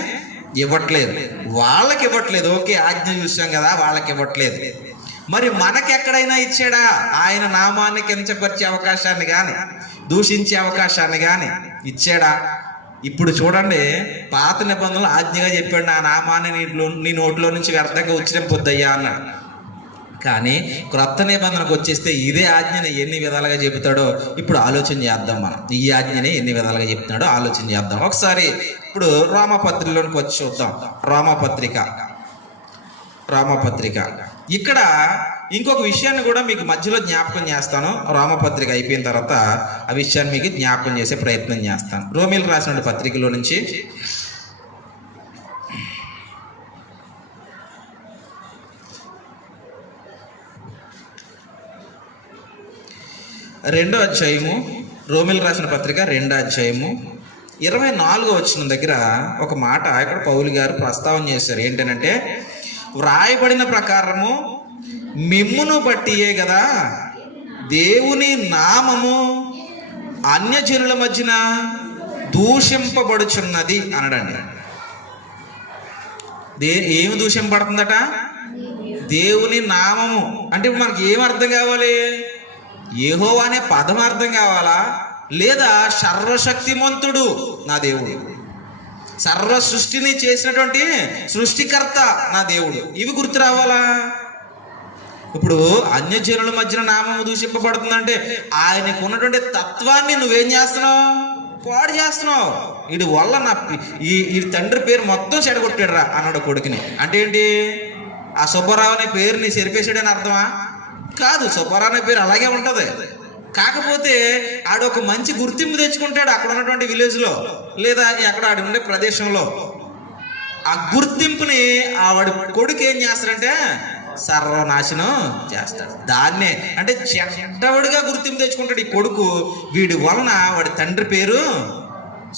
ఇవ్వట్లేదు. వాళ్ళకి ఇవ్వట్లేదు, ఓకే ఆజ్ఞ చూసాం కదా, వాళ్ళకి ఇవ్వట్లేదు. మరి మనకెక్కడైనా ఇచ్చాడా? ఆయన నామాన్ని కించపరిచే అవకాశాన్ని కానీ, దూషించే అవకాశాన్ని కానీ ఇచ్చాడా? ఇప్పుడు చూడండి, పాత నిబంధనలు ఆజ్ఞగా చెప్పాడు, నా నామాన్ని నీ నోట్లో నుంచి వ్యర్థంగా ఉచ్చరింపొద్దయ్యా అన్నాడు. కానీ క్రొత్త నిబంధనకు వచ్చేస్తే ఇదే ఆజ్ఞని ఎన్ని విధాలుగా చెబుతాడో ఇప్పుడు ఆలోచన చేద్దాం. మనం ఈ ఆజ్ఞని ఎన్ని విధాలుగా చెప్తున్నాడో ఆలోచన చేద్దాం. ఒకసారి ఇప్పుడు రోమపత్రికలోనికి వచ్చి చూద్దాం. రోమపత్రిక ఇక్కడ ఇంకొక విషయాన్ని కూడా మీకు మధ్యలో జ్ఞాపకం చేస్తాను. రోమపత్రిక అయిపోయిన తర్వాత ఆ విషయాన్ని మీకు జ్ఞాపకం చేసే ప్రయత్నం చేస్తాను. రోమీలకు రాసిన పత్రికలో నుంచి 2వ అధ్యాయము, రోమీలకు రాసిన పత్రిక 2వ అధ్యాయము 24వ వచనం దగ్గర ఒక మాట ఇక్కడ పౌలు గారు ప్రస్తావన చేశారు. ఏంటంటే, వ్రాయబడిన ప్రకారము మిమ్మును బట్టియే కదా దేవుని నామము అన్యజనుల మధ్యన దూషింపబడుచున్నది అనడండి. ఏమి దూషింపబడుతుందట? దేవుని నామము. అంటే ఇప్పుడు మనకి ఏం అర్థం కావాలి? యెహోవా అనే పదం అర్థం కావాలా, లేదా సర్వశక్తిమంతుడు నా దేవుడు, సర్వ సృష్టిని చేసినటువంటి సృష్టికర్త నా దేవుడు, ఇవి గుర్తు రావాలా? ఇప్పుడు అన్యజనుల మధ్యన నామము దూషింపబడుతుందంటే ఆయనకు ఉన్నటువంటి తత్వాన్ని నువ్వేం చేస్తున్నావు? పాడు చేస్తున్నావు. వీడి వల్ల ఈ తండ్రి పేరు మొత్తం చెడగొట్టాడు రా అన్నాడు కొడుకుని. అంటే ఏంటి? ఆ సుబ్బారావు అనే పేరుని చెరిపేసాడని అర్థమా? కాదు, సుబ్బారావు అనే పేరు అలాగే ఉంటుంది. కాకపోతే ఆడు ఒక మంచి గుర్తింపు తెచ్చుకుంటాడు అక్కడ ఉన్నటువంటి విలేజ్లో, లేదా అక్కడ ఆడు ఉండే ప్రదేశంలో. ఆ గుర్తింపుని ఆవిడ కొడుకు ఏం చేస్తాడంటే సర్వనాశనం చేస్తాడు. దాన్నే అంటే చెడ్డవాడిగా గుర్తింపు తెచ్చుకుంటాడు ఈ కొడుకు. వీడి వలన వాడి తండ్రి పేరు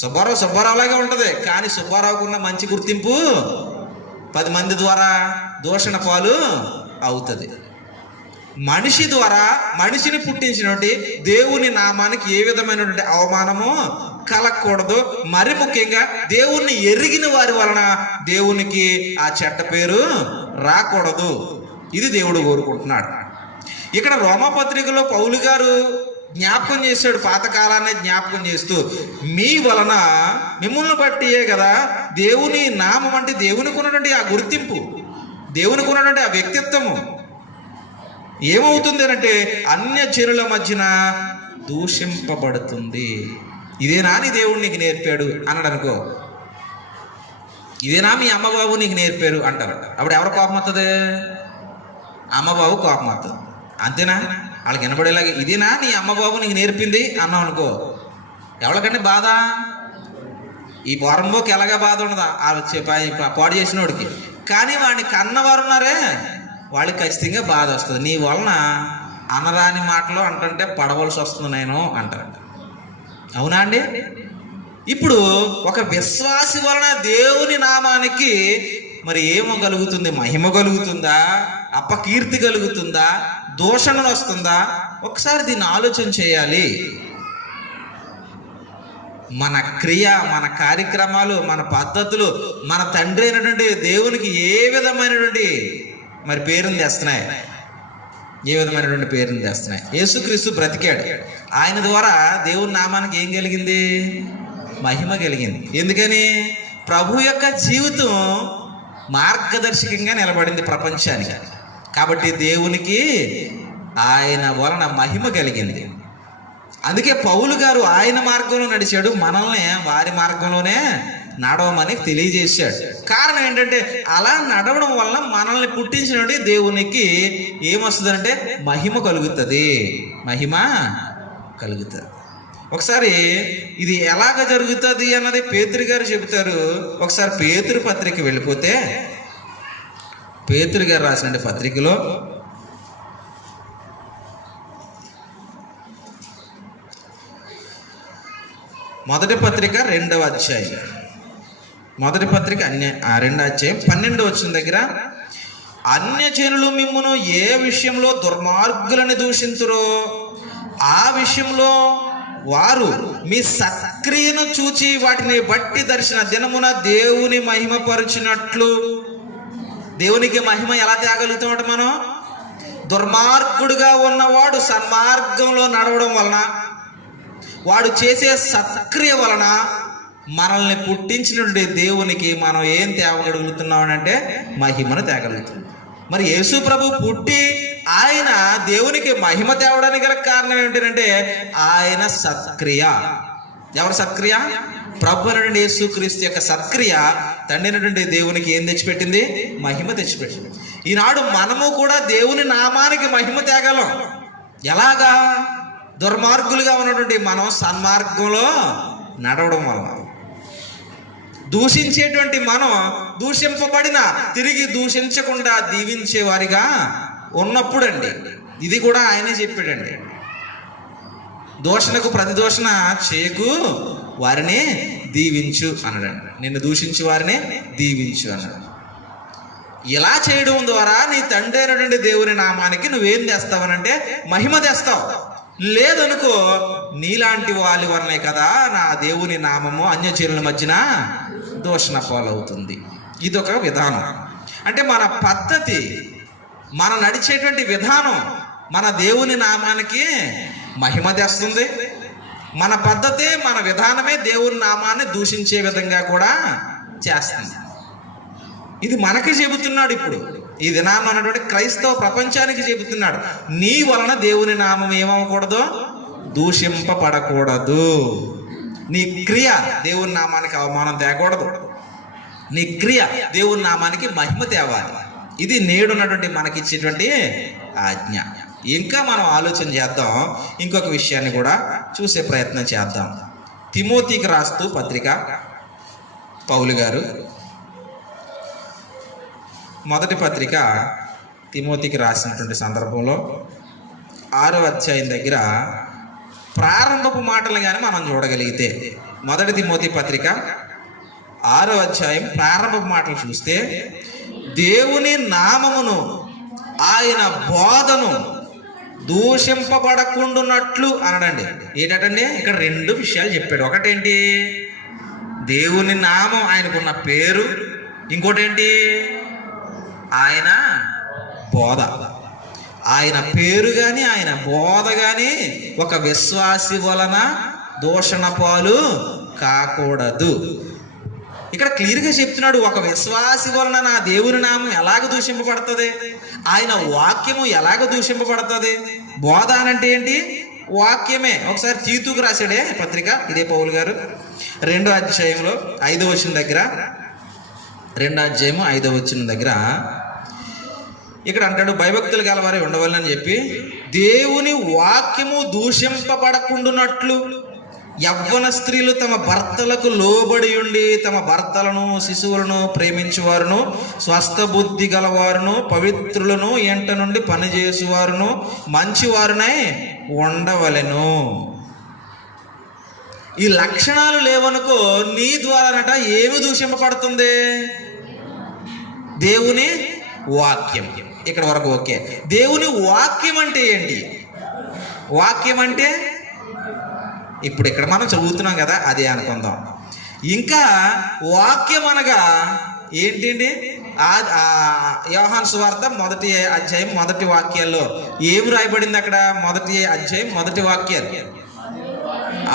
సుబ్బారావులాగే ఉంటుంది. కానీ సుబ్బారావుకు ఉన్న మంచి గుర్తింపు 10 మంది ద్వారా దూషణ పాలు అవుతుంది. మనిషి ద్వారా మనిషిని పుట్టించినటువంటి దేవుని నామానికి ఏ విధమైనటువంటి అవమానము కలగకూడదు. మరి ముఖ్యంగా దేవుణ్ణి ఎరిగిన వారి వలన దేవునికి ఆ చెడ్డ పేరు రాకూడదు. ఇది దేవుడు కోరుకుంటున్నాడు. ఇక్కడ రోమాపత్రికలో పౌలు గారు జ్ఞాపకం చేశాడు, పాతకాలాన్ని జ్ఞాపకం చేస్తూ, మీ వలన మిమ్మల్ని బట్టియే కదా దేవుని నామం అంటే దేవునికి ఉన్నటువంటి ఆ గుర్తింపు, దేవునికి ఉన్నటువంటి ఆ వ్యక్తిత్వము ఏమవుతుంది అంటే అన్యజనుల మధ్యన దూషింపబడుతుంది. ఇదేనా నీ దేవుడు నీకు నేర్పాడు అన్నాడు అనుకో, ఇదేనా మీ అమ్మబాబు నీకు నేర్పారు అంటారు. అప్పుడు ఎవరు కోపం వస్తుంది? అమ్మబాబు కోపం వస్తుంది. అంతేనా? వాళ్ళకి వినపడేలాగా ఇదేనా నీ అమ్మబాబు నీకు నేర్పింది అన్నావు అనుకో, ఎవరికంటే బాధ? ఈ పొరంబోకి ఎలాగా బాధ ఉండదా పాడు చేసినోడికి. కానీ వాడిని కన్నవారు ఉన్నారే వాళ్ళకి ఖచ్చితంగా బాధ వస్తుంది. నీ వలన అనరాని మాటలు అంటుంటే పడవలసి వస్తుంది నేను అంటారంట. అవునా అండి? ఇప్పుడు ఒక విశ్వాసి వలన దేవుని నామానికి మరి ఏమో కలుగుతుంది? మహిమ కలుగుతుందా? అపకీర్తి కలుగుతుందా? దూషణ వస్తుందా? ఒకసారి దీన్ని ఆలోచన చేయాలి. మన క్రియ, మన కార్యక్రమాలు, మన పద్ధతులు మన తండ్రి అయినటువంటి దేవునికి ఏ విధమైనటువంటి మరి పేరుని తెస్తున్నాయి? ఏ విధమైనటువంటి పేరుని తెస్తున్నాయి? యేసుక్రీస్తు బ్రతికాడు. ఆయన ద్వారా దేవుని నామానికి ఏం కలిగింది? మహిమ కలిగింది. ఎందుకని? ప్రభు యొక్క జీవితం మార్గదర్శకంగా నిలబడింది ప్రపంచానికి. కాబట్టి దేవునికి ఆయన వలన మహిమ కలిగింది. అందుకే పౌలు గారు ఆయన మార్గంలో నడిచాడు, మనల్ని వారి మార్గంలోనే నడవమని తెలియజేశాడు. కారణం ఏంటంటే అలా నడవడం వలన మనల్ని పుట్టించినటువంటి దేవునికి ఏమొస్తుందంటే మహిమ కలుగుతుంది. మహిమ కలుగుతుంది. ఒకసారి ఇది ఎలాగ జరుగుతుంది అన్నది పేతురు గారు చెబుతారు. ఒకసారి పేతురు పత్రిక వెళ్ళిపోతే, పేతురు గారు రాసిన పత్రికలో మొదటి పత్రిక 2వ అధ్యాయం, మొదటి పత్రిక 2వ అధ్యాయం 12వ వచనం దగ్గర, అన్యజనులు మిమ్మును ఏ విషయంలో దుర్మార్గులని దూషింతురో ఆ విషయంలో వారు మీ సత్క్రియను చూచి వాటిని బట్టి దర్శన దినమున దేవుని మహిమపరిచినట్లు. దేవునికి మహిమ ఎలా తేగలుగుతామట మనం? దుర్మార్గుడుగా ఉన్నవాడు సన్మార్గంలో నడవడం వలన, వాడు చేసే సత్క్రియ వలన మనల్ని పుట్టించినటువంటి దేవునికి మనం ఏం తేగలుగుతున్నాం అంటే మహిమను తేగలుగుతున్నాం. మరి యేసు ప్రభు పుట్టి ఆయన దేవునికి మహిమ తేవడానికి గల కారణం ఏమిటంటే ఆయన సత్క్రియ. ఎవరు సత్క్రియ? ప్రభు అయినటువంటి యేసుక్రీస్తు యొక్క సత్క్రియ తండ్రి అయినటువంటి దేవునికి ఏం తెచ్చిపెట్టింది? మహిమ తెచ్చిపెట్టింది. ఈనాడు మనము కూడా దేవుని నామానికి మహిమ తేగలం. ఎలాగా? దుర్మార్గులుగా ఉన్నటువంటి మనం సన్మార్గంలో నడవడం వలన. దూషించేటువంటి మనం దూషింపబడిన తిరిగి దూషించకుండా దీవించే వారిగా ఉన్నప్పుడు అండి. ఇది కూడా ఆయనే చెప్పాడండి, దూషణకు ప్రతిదూషణ చేయకు, వారిని దీవించు అన్నాడండి. నిన్ను దూషించు వారిని దీవించు అన్నాడు. ఇలా చేయడం ద్వారా నీ తండ్రి అయినటువంటి దేవుని నామానికి నువ్వేం తెస్తావనంటే మహిమ తెస్తావు. లేదనుకో, నీలాంటి వాళ్ళ వలనే కదా నా దేవుని నామము అన్యజనుల మధ్యన దూషణ పాలవుతుంది. ఇదొక విధానం. అంటే మన పద్ధతి, మన నడిచేటువంటి విధానం మన దేవుని నామానికి మహిమ తెస్తుంది. మన పద్ధతే, మన విధానమే దేవుని నామాన్ని దూషించే విధంగా కూడా చేస్తుంది. ఇది మనకి చెబుతున్నాడు. ఇప్పుడు ఈ దినాన్న ఉన్నటువంటి క్రైస్తవ ప్రపంచానికి చెబుతున్నాడు, నీ వలన దేవుని నామం ఏమవకూడదు, దూషింపబడకూడదు. నీ క్రియ దేవుని నామానికి అవమానం తేకూడదు, నీ క్రియ దేవుని నామానికి మహిమ తేవాలి. ఇది నేడున్నటువంటి మనకిచ్చేటువంటి ఆజ్ఞ. ఇంకా మనం ఆలోచన చేద్దాం, ఇంకొక విషయాన్ని కూడా చూసే ప్రయత్నం చేద్దాం. తిమోతికి రాస్తూ పత్రిక పౌలు గారు మొదటి పత్రిక తిమోతికి రాసినటువంటి సందర్భంలో 6వ అధ్యాయం దగ్గర ప్రారంభపు మాటలు కానీ మనం చూడగలిగితే, మొదటి తిమోతి పత్రిక 6వ అధ్యాయం ప్రారంభపు మాటలు చూస్తే, దేవుని నామమును ఆయన బోధను దూషింపబడకుండునట్లు అనడండి. ఏంటండి ఇక్కడ 2 విషయాలు చెప్పాడు. ఒకటేంటి, దేవుని నామం, ఆయనకున్న పేరు. ఇంకోటి ఏంటి, ఆయన బోధ. ఆయన పేరు కానీ ఆయన బోధ కానీ ఒక విశ్వాసి వలన దూషణ పాలు కాకూడదు. ఇక్కడ క్లియర్గా చెప్తున్నాడు, ఒక విశ్వాసి వలన నా దేవుని నామం ఎలాగ దూషింపబడుతుంది, ఆయన వాక్యము ఎలాగ దూషింపబడుతుంది. బోధ అనంటే ఏంటి, వాక్యమే. ఒకసారి తీతుకు రాశాడే పత్రిక, ఇదే పౌలు గారు 2వ అధ్యాయంలో 5వ వచనం దగ్గర, 2వ అధ్యాయము 5వ వచనం దగ్గర ఇక్కడ అంటాడు, భయభక్తులు గలవారే ఉండవాలని చెప్పి, దేవుని వాక్యము దూషింపబడకుండునట్లు యవ్వన స్త్రీలు తమ భర్తలకు లోబడి ఉండి తమ భర్తలను శిశువులను ప్రేమించువారును, స్వస్థ బుద్ధి గలవారును, పవిత్రులను, ఎంట నుండి పనిచేసేవారును, మంచివారునై ఉండవలెను. ఈ లక్షణాలు లేవనుకో, నీ ద్వారానట ఏమి దూషింపబడుతుంది, దేవుని వాక్యం. ఇక్కడ వరకు ఓకే. దేవుని వాక్యం అంటే ఏంటి, వాక్యం అంటే ఇప్పుడు ఇక్కడ మనం చదువుతున్నాం కదా, అదే అనుకుందాం. ఇంకా వాక్యం అనగా ఏంటండి, యోహాను సువార్త 1వ అధ్యాయం 1వ వాక్యాల్లో ఏం రాయబడింది అక్కడ, 1వ అధ్యాయం 1వ వాక్యాలు,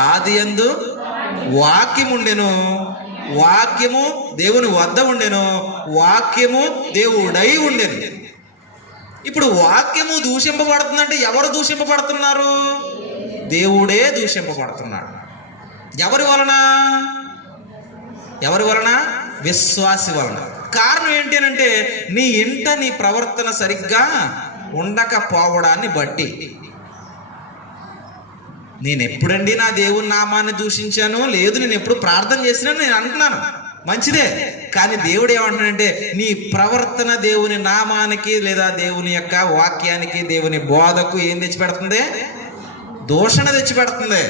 ఆదియందు వాక్యం ఉండెను, వాక్యము దేవుని వద్ద ఉండెను, వాక్యము దేవుడై ఉండెను. ఇప్పుడు వాక్యము దూషింపబడుతుందంటే ఎవరు దూషింపబడుతున్నారు, దేవుడే దూషింపబడుతున్నాడు. ఎవరి వలన, ఎవరి వలన, విశ్వాసి వలన. కారణం ఏంటి అంటే, నీ ఇంట నీ ప్రవర్తన సరిగ్గా ఉండకపోవడాన్ని బట్టి. నేను ఎప్పుడండి నా దేవుని నామాన్ని దూషించాను, లేదు నేను ఎప్పుడు ప్రార్థన చేసినాను నేను అంటున్నాను, మంచిదే. కానీ దేవుడు ఏమంటున్నాడంటే, నీ ప్రవర్తన దేవుని నామానికి లేదా దేవుని యొక్క వాక్యానికి దేవుని బోధకు ఏం తెచ్చిపెడుతుంది, దూషణ తెచ్చిపెడుతుంది.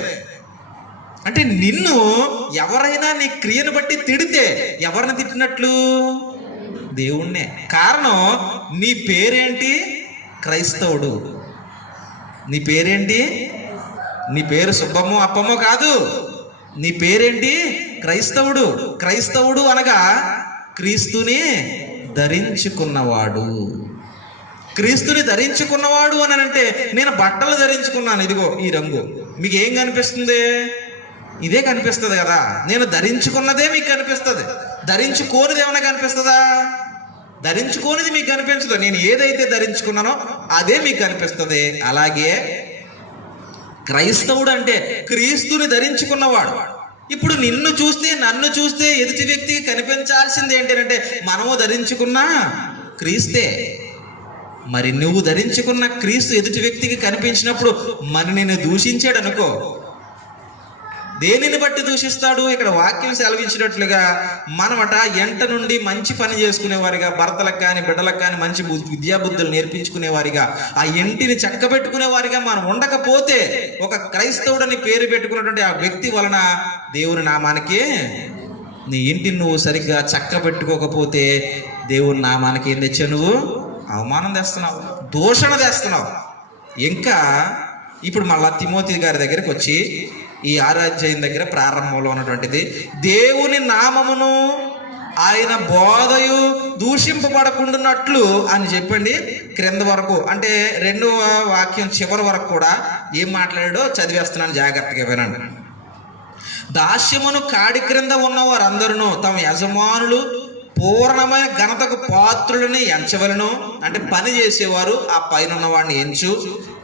అంటే నిన్ను ఎవరైనా నీ క్రియను బట్టి తిడితే ఎవరిని తిట్టినట్లు, దేవుణ్ణే. కారణం, నీ పేరేంటి, క్రైస్తవుడు. నీ పేరేంటి, నీ పేరు సుబ్బమ్మో అప్పమ్మో కాదు, నీ పేరేంటి, క్రైస్తవుడు. క్రైస్తవుడు అనగా క్రీస్తుని ధరించుకున్నవాడు. క్రీస్తుని ధరించుకున్నవాడు అని అంటే, నేను బట్టలు ధరించుకున్నాను, ఇదిగో ఈ రంగు, మీకు ఏం కనిపిస్తుంది, ఇదే కనిపిస్తుంది కదా. నేను ధరించుకున్నదే మీకు కనిపిస్తుంది, ధరించుకోనిది ఏమైనా కనిపిస్తుందా, ధరించుకోనిది మీకు కనిపించదు. నేను ఏదైతే ధరించుకున్నానో అదే మీకు కనిపిస్తుంది. అలాగే క్రైస్తవుడు అంటే క్రీస్తుని ధరించుకున్నవాడు. ఇప్పుడు నిన్ను చూస్తే నన్ను చూస్తే ఎదుటి వ్యక్తికి కనిపించాల్సింది ఏంటంటే, మనము ధరించుకున్న క్రీస్తే. మరి నువ్వు ధరించుకున్న క్రీస్తు ఎదుటి వ్యక్తికి కనిపించినప్పుడు మరి నిన్ను దూషించాడు అనుకో, దేనిని బట్టి దూషిస్తాడు. ఇక్కడ వాక్యం సెలవించినట్లుగా మనమట ఎంట నుండి మంచి పని చేసుకునేవారిగా, భర్తలకు కానీ బిడ్డలకు కానీ మంచి విద్యాబుద్ధులు నేర్పించుకునేవారిగా, ఆ ఇంటిని చక్కబెట్టుకునేవారిగా మనం ఉండకపోతే, ఒక క్రైస్తవుడని పేరు పెట్టుకున్నటువంటి ఆ వ్యక్తి వలన దేవుని నామానికి, నీ ఇంటిని నువ్వు సరిగ్గా చక్కబెట్టుకోకపోతే దేవుని నామానికి ఏం తెచ్చావు, నువ్వు అవమానం తెస్తున్నావు, దూషణ తెస్తున్నావు. ఇంకా ఇప్పుడు మళ్ళా తిమోతి గారి దగ్గరికి వచ్చి ఈ 6వ అధ్యాయం దగ్గర ప్రారంభంలో ఉన్నటువంటిది, దేవుని నామమును ఆయన బోధయు దూషింపబడకుండానట్లు అని చెప్పండి క్రింద వరకు. అంటే 2వ వాక్యం చివరి వరకు కూడా ఏం మాట్లాడాడో చదివేస్తున్నాను, జాగ్రత్తగా వినండి. దాస్యమును కాడి క్రింద ఉన్నవారందరూ తమ యజమానులు పూర్ణమైన ఘనతకు పాత్రులని ఎంచవలను. అంటే పని చేసేవారు ఆ పైన ఉన్నవాడిని ఎంచు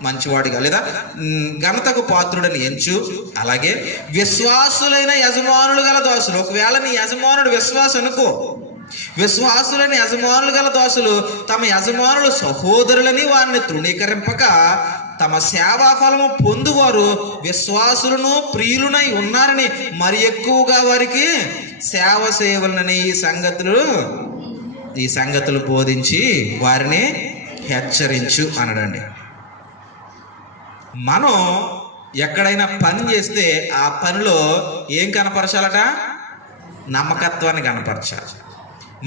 మంచివాడిగా, లేదా ఘనతకు పాత్రుడని ఎంచు. అలాగే విశ్వాసులైన యజమానులు గల దాసులు, ఒకవేళ నీ యజమానుడు విశ్వాసం అనుకో, విశ్వాసులని యజమానులు గల దాసులు తమ యజమానులు సహోదరులని వారిని తృణీకరింపక తమ సేవా ఫలము పొందువారు విశ్వాసులను ప్రియులునై ఉన్నారని మరి ఎక్కువగా వారికి సేవ చేయవలనని ఈ సంగతులు బోధించి వారిని హెచ్చరించు అనడండి. మనం ఎక్కడైనా పని చేస్తే ఆ పనిలో ఏం కనపరచాలట? నమ్మకత్వాన్ని కనపరచాలి.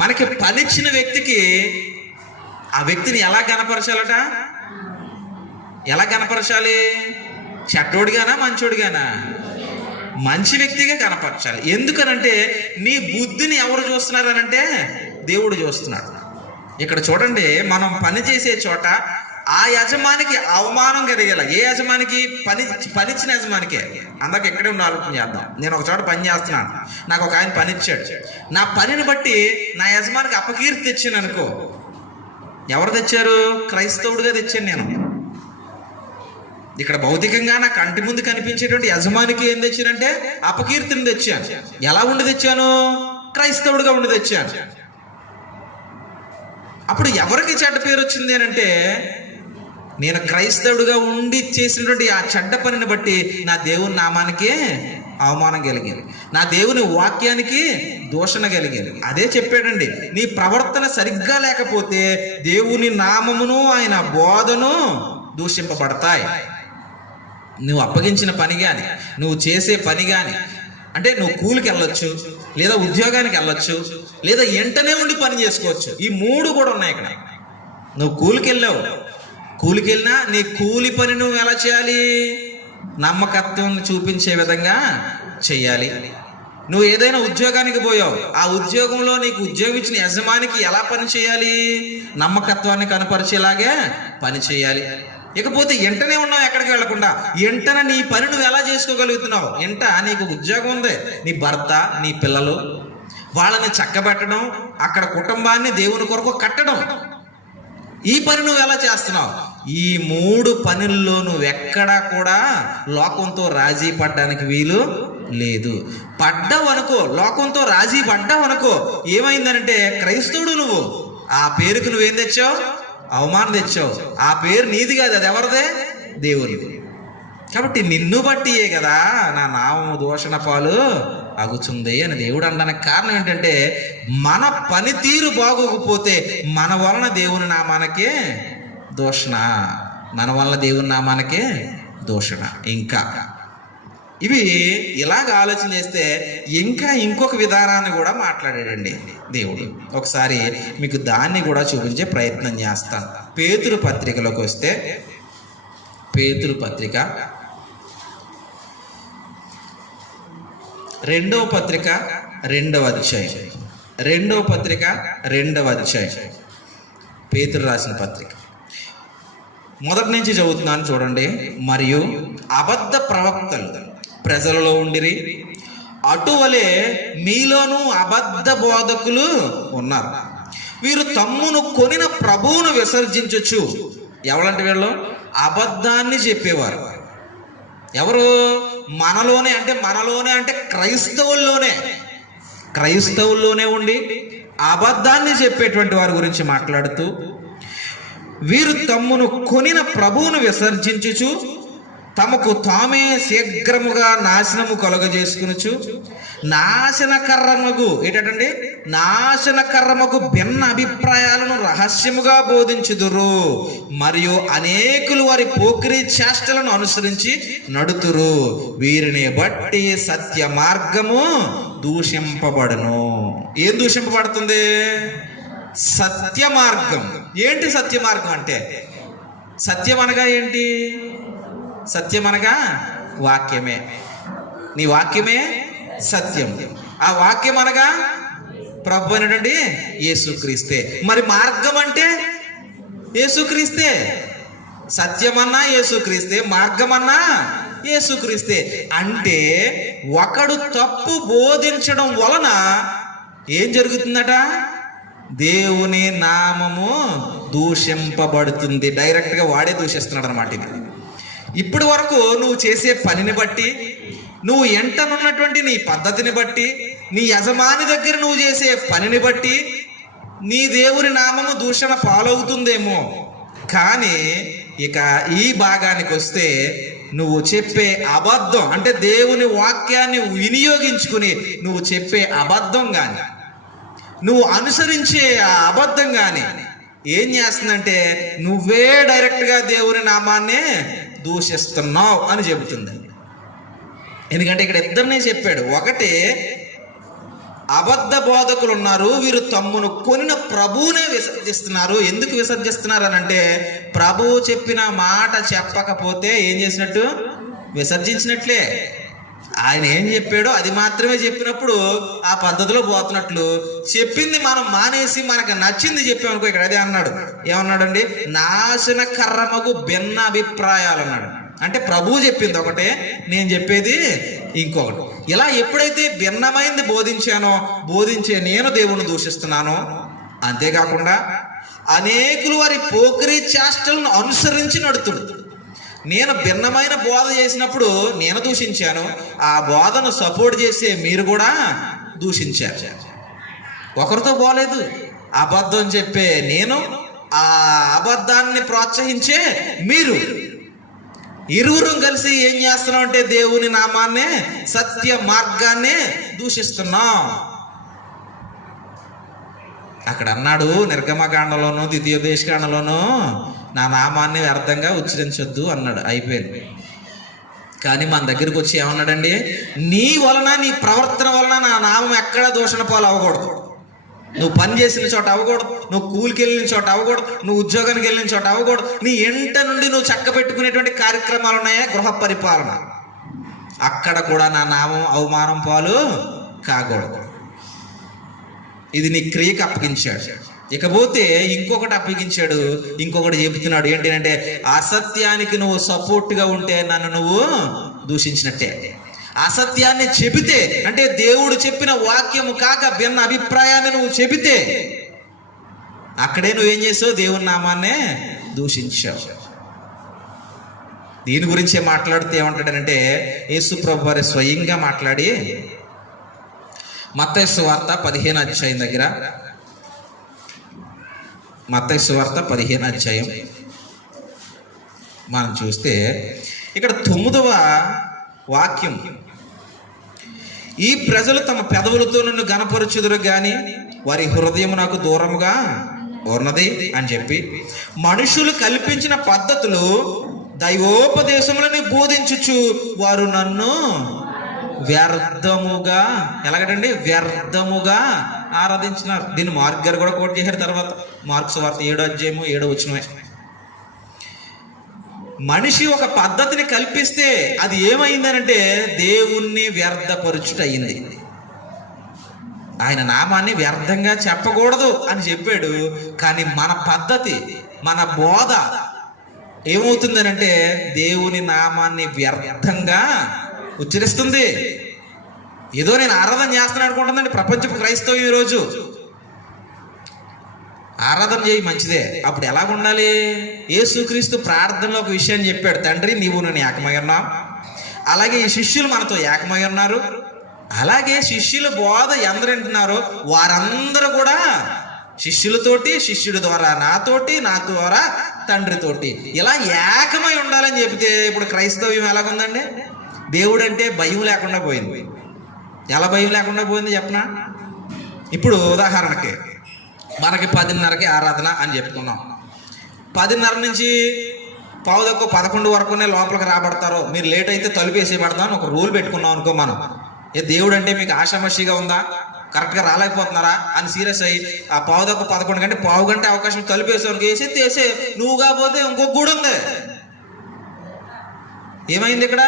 మనకి పనిచ్చిన వ్యక్తికి ఆ వ్యక్తిని ఎలా కనపరచాలట? ఎలా కనపరచాలి? చెడ్డోడిగానా మంచోడిగానా? మంచి వ్యక్తిగా కనపరచాలి. ఎందుకనంటే నీ బుద్ధిని ఎవరు చూస్తున్నారనంటే దేవుడు చూస్తున్నాడు. ఇక్కడ చూడండి, మనం పని చేసే చోట ఆ యజమానికి అవమానం కలిగేలా, ఏ యజమానికి? పనిచ్చిన యజమానికే. అందరికి ఇక్కడే ఉండి ఆలోచన చేద్దాం. నేను ఒక చోట పని చేస్తున్నాను, నాకు ఒక ఆయన పని ఇచ్చాడు. నా పనిని బట్టి నా యజమానికి అపకీర్తి తెచ్చాను అనుకో. ఎవరు తెచ్చారు? క్రైస్తవుడిగా తెచ్చాను నేను. ఇక్కడ భౌతికంగా నా కంటి ముందు కనిపించేటువంటి యజమానికి ఏం తెచ్చానంటే అపకీర్తిని తెచ్చాను. ఎలా ఉండి తెచ్చాను? క్రైస్తవుడిగా ఉండి తెచ్చాను. అప్పుడు ఎవరికి చెడ్డ పేరు వచ్చింది అని అంటే, నేను క్రైస్తవుడిగా ఉండి చేసినటువంటి ఆ చెడ్డ పనిని బట్టి నా దేవుని నామానికి అవమానం కలిగింది, నా దేవుని వాక్యానికి దూషణ కలిగింది. అదే చెప్పాడండి, నీ ప్రవర్తన సరిగ్గా లేకపోతే దేవుని నామమును ఆయన బోధను దూషింపబడతాయి. నువ్వు అప్పగించిన పని కానీ, నువ్వు చేసే పని కానీ, అంటే నువ్వు కూలికి వెళ్ళొచ్చు, లేదా ఉద్యోగానికి వెళ్ళొచ్చు, లేదా వెంటనే ఉండి పని చేసుకోవచ్చు. ఈ మూడు కూడా ఉన్నాయి ఇక్కడ. నువ్వు కూలికి వెళ్ళినా నీ కూలి పని నువ్వు ఎలా చేయాలి? నమ్మకత్వం చూపించే విధంగా చేయాలి. నువ్వు ఏదైనా ఉద్యోగానికి పోయావు, ఆ ఉద్యోగంలో నీకు ఉద్యోగం ఇచ్చిన యజమానికి ఎలా పని చేయాలి? నమ్మకత్వాన్ని కనపరిచేలాగే పని చేయాలి. ఇకపోతే వెంటనే ఉన్నావు, ఎక్కడికి వెళ్లకుండా వెంటనే నీ పని నువ్వు ఎలా చేసుకోగలుగుతున్నావు? నీకు ఉద్యోగం ఉంది, నీ భర్త, నీ పిల్లలు, వాళ్ళని చక్కబెట్టడం, అక్కడ కుటుంబాన్ని దేవుని కొరకు కట్టడం, ఈ పని నువ్వు ఎలా చేస్తున్నావు? ఈ మూడు పనుల్లో నువ్వెక్కడా కూడా లోకంతో రాజీ పడ్డానికి వీలు లేదు. పడ్డావు అనుకో, లోకంతో రాజీ పడ్డావు అనుకో, ఏమైందనంటే క్రైస్తవుడు నువ్వు, ఆ పేరుకు నువ్వేం తెచ్చావు? అవమానం తెచ్చావు. ఆ పేరు నీది కాదు, అది ఎవరిదే? దేవునిది. కాబట్టి నిన్ను బట్టియే కదా నా నామము దూషణ పాలు అగుచుంది అని దేవుడు అనడానికి కారణం ఏంటంటే, మన పనితీరు బాగోకపోతే మన వలన దేవుని నామానికే దూషణ, మన వలన దేవుని నామానికే దూషణ. ఇంకా ఇవి ఇలాగ ఆలోచన చేస్తే ఇంకా ఇంకొక విధానాన్ని కూడా మాట్లాడాడండి దేవుడు. ఒకసారి మీకు దాన్ని కూడా చూపించే ప్రయత్నం చేస్తాను. పేతురు పత్రికలోకి వస్తే, పేతురు పత్రిక 2వ పత్రిక 2వ అధ్యాయం, 2వ పత్రిక 2వ అధ్యాయం, పేతురు రాసిన పత్రిక మొదటి నుంచి చదువుతున్నాను చూడండి. మరియు అబద్ధ ప్రవక్తలు ప్రజలలో ఉండిరి, అటువలే మీలోనూ అబద్ధ బోధకులు ఉన్నారు. వీరు తమ్మును కొనిన ప్రభువును విసర్జించొచ్చు. ఎవరంటే వీళ్ళు? అబద్ధాన్ని చెప్పేవారు. ఎవరు? మనలోనే అంటే క్రైస్తవుల్లోనే ఉండి అబద్ధాన్ని చెప్పేటువంటి వారి గురించి మాట్లాడుతూ, వీరు తమ్మును కొనిన ప్రభువును విసర్జించుచు తమకు తామే శీఘ్రముగా నాశనము కలుగజేసుకునుచు నాశనకర్రమగు భిన్న అభిప్రాయాలను రహస్యముగా బోధించుదురు. మరియు అనేకులు వారి పోకిరీ చేష్టలను అనుసరించి నడుతురు. వీరిని బట్టి సత్య మార్గము దూషింపబడును. ఏం దూషింపబడుతుంది? సత్య మార్గం. ఏంటి సత్య మార్గం అంటే? సత్యం అనగా ఏంటి? సత్యం అనగా వాక్యమే. నీ వాక్యమే సత్యం. ఆ వాక్యం అనగా ప్రభు అయినటువంటి యేసుక్రీస్తే. మరి మార్గం అంటే యేసుక్రీస్తే. సత్యమన్నా యేసుక్రీస్తే, మార్గమన్నా యేసుక్రీస్తే. అంటే ఒకడు తప్పు బోధించడం వలన ఏం జరుగుతుందట? దేవుని నామము దూషింపబడుతుంది. డైరెక్ట్గా వాడే దూషిస్తున్నాడు అనమాట. ఇది ఇప్పటి వరకు నువ్వు చేసే పనిని బట్టి, నువ్వు ఎంటనున్నటువంటి నీ పద్ధతిని బట్టి, నీ యజమాని దగ్గర నువ్వు చేసే పనిని బట్టి నీ దేవుని నామము దూషణ పాలవుతుందేమో. కానీ ఇక ఈ భాగానికి వస్తే నువ్వు చెప్పే అబద్ధం, అంటే దేవుని వాక్యాన్ని వినియోగించుకుని నువ్వు చెప్పే అబద్ధం కానీ, నువ్వు అనుసరించే ఆ అబద్ధం కానీ ఏం చేస్తుందంటే నువ్వే డైరెక్ట్గా దేవుని నామాన్నే దూషిస్తున్నావు అని చెబుతుంది. ఎందుకంటే ఇక్కడ ఇద్దరినే చెప్పాడు. ఒకటి, అబద్ధ బోధకులు ఉన్నారు, వీరు తమ్మును కొనిన ప్రభువునే విసర్జిస్తున్నారు. ఎందుకు విసర్జిస్తున్నారు అని అంటే, ప్రభువు చెప్పిన మాట చెప్పకపోతే ఏం చేసినట్టు? విసర్జించినట్లే. ఆయన ఏం చెప్పాడో అది మాత్రమే చెప్పినప్పుడు ఆ పద్ధతిలో పోతున్నట్లు. చెప్పింది మనం మానేసి మనకు నచ్చింది చెప్పామనుకో, ఇక్కడ అదే అన్నాడు. ఏమన్నాడండి? నాశనకరమగు భిన్న అభిప్రాయాలు అన్నాడు. అంటే ప్రభువు చెప్పింది ఒకటే, నేను చెప్పేది ఇంకొకటి. ఇలా ఎప్పుడైతే భిన్నమైంది బోధించే నేను దేవుని దూషిస్తున్నానో, అంతేకాకుండా అనేకులు వారి పోకిరీ చేష్టలను అనుసరించి నడుతుడు. నేను భిన్నమైన బోధ చేసినప్పుడు నేను దూషించాను, ఆ బోధను సపోర్ట్ చేసే మీరు కూడా దూషించారు. ఒకరితో పోలేదు. అబద్ధం చెప్పే నేను, ఆ అబద్ధాన్ని ప్రోత్సహించే మీరు, ఇరువురు కలిసి ఏం చేస్తున్నాం అంటే దేవుని నామాన్నే, సత్య మార్గాన్నే దూషిస్తున్నాం. అక్కడ అన్నాడు నిర్గమకాండలోను ద్వితీయోపదేశకాండలోను, నా నామాన్ని వ్యర్థంగా ఉచ్చరించొద్దు అన్నాడు. అయిపోయింది. కానీ మన దగ్గరికి వచ్చి ఏమన్నాడండి? నీ వలన, నీ ప్రవర్తన వలన నా నామం ఎక్కడ దూషణ పాలు అవ్వకూడదు. నువ్వు పని చేసిన చోట అవ్వకూడదు, నువ్వు కూలికి వెళ్ళిన చోట అవ్వకూడదు, నువ్వు ఉద్యోగానికి వెళ్ళిన చోట అవ్వకూడదు, నీ ఎంట నుండి నువ్వు చక్క పెట్టుకునేటువంటి కార్యక్రమాలు ఉన్నాయా, గృహ పరిపాలన, అక్కడ కూడా నా నామం అవమానం పాలు కాకూడదు. ఇది నీ క్రియకి అప్పగించాడు. ఇకపోతే ఇంకొకటి అప్పగించాడు, ఇంకొకటి చెబుతున్నాడు. ఏంటి అంటే, అసత్యానికి నువ్వు సపోర్ట్గా ఉంటే నన్ను నువ్వు దూషించినట్టే. అసత్యాన్ని చెబితే, అంటే దేవుడు చెప్పిన వాక్యము కాక భిన్న అభిప్రాయాన్ని నువ్వు చెబితే, అక్కడే నువ్వేం చేసావు? దేవుని నామాన్నే దూషించావు. దీని గురించే మాట్లాడితే ఏమంటాడంటే, యేసు ప్రభు వారి స్వయంగా మాట్లాడి మత్తయి సువార్త 15వ అధ్యాయం దగ్గర, మత్తయి సువార్త 15వ అధ్యాయం మనం చూస్తే ఇక్కడ 9వ వాక్యం, ఈ ప్రజలు తమ పెదవులతో నన్ను గణపరచుదురు గాని వారి హృదయం నాకు దూరముగా ఉన్నది అని చెప్పి, మనుషులు కల్పించిన పద్ధతులు దైవోపదేశములని బోధించుచు వారు నన్ను వ్యర్థముగా, ఎలాగండి? వ్యర్థముగా ఆరాధించినారు. దీన్ని మార్క్ గారు కూడా కోట్ చేశారు. తర్వాత మార్క్స్ వార్త 7వ అధ్యాయము 7వ వచనమే. మనిషి ఒక పద్ధతిని కల్పిస్తే అది ఏమైందనంటే దేవుణ్ణి వ్యర్థపరుచుట అయింది. ఆయన నామాన్ని వ్యర్థంగా చెప్పకూడదు అని చెప్పాడు. కానీ మన పద్ధతి, మన బోధ ఏమవుతుందనంటే దేవుని నామాన్ని వ్యర్థంగా ఉచ్చరిస్తుంది. ఏదో నేను ఆరాధన చేస్తున్నాను అనుకుంటుందండి ప్రపంచపు క్రైస్తవం ఈరోజు. ఆరాధన చేయి, మంచిదే. అప్పుడు ఎలాగ ఉండాలి? యేసుక్రీస్తు ప్రార్థనలో ఒక విషయాన్ని చెప్పాడు, తండ్రి నీవు నేను ఏకమై ఉన్నావు. అలాగే ఈ శిష్యులు మనతో ఏకమై ఉన్నారు. అలాగే శిష్యుల బోధ ఎందరు వింటున్నారో వారందరూ కూడా శిష్యులతోటి, శిష్యుడి ద్వారా నాతోటి, నా ద్వారా తండ్రితోటి ఇలా ఏకమై ఉండాలని చెబితే ఇప్పుడు క్రైస్తవ్యం ఎలాగుందండి? దేవుడు అంటే భయం లేకుండా పోయింది. ఎలా భయం లేకుండా పోయింది చెప్పనా? ఇప్పుడు ఉదాహరణకి మనకి 10:30కి ఆరాధన అని చెప్పుకున్నాం. 10:30 నుంచి 10:11 వరకునే లోపలికి రాబడతారు. మీరు లేట్ అయితే తలుపు వేసి పడతాం ఒక రూల్ పెట్టుకున్నాం అనుకో. మనం దేవుడు అంటే మీకు ఆషామాషిగా ఉందా, కరెక్ట్గా రాలేకపోతున్నారా అని సీరియస్ అయ్యి ఆ 10:11 కంటే పావు గంట అవకాశం తలుపు వేసేవారికి వేసే నువ్వు కాకపోతే ఇంకొక కూడా ఉంది. ఏమైంది ఇక్కడ?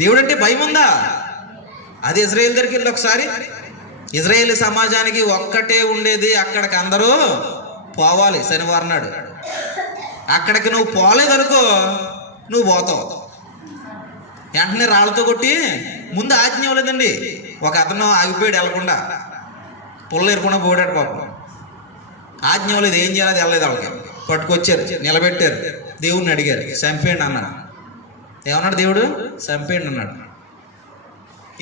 దేవుడు అంటే భయం ఉందా? అది ఇజ్రాయేల్ దగ్గరికి వెళ్ళి ఒకసారి, ఇజ్రాయేల్ సమాజానికి ఒక్కటే ఉండేది, అక్కడికి అందరూ పోవాలి శనివారం నాడు. అక్కడికి నువ్వు పోలేదనుకో, నువ్వు పోతావు. వెంటనే రాళ్ళతో కొట్టి, ముందు ఆజ్ఞ ఇవ్వలేదండి. ఒక అతను ఆగిపోయాడు, వెళ్ళకుండా పుల్ల ఎరుకుండా పోయాడు పాపం. ఆజ్ఞ ఇవ్వలేదు, ఏం చేయాలి వెళ్ళలేదు. వాళ్ళకి పట్టుకొచ్చారు, నిలబెట్టారు, దేవుడిని అడిగారు, చంపేయండి అన్నాడు. ఏమన్నాడు దేవుడు? చంపేయండి అన్నాడు.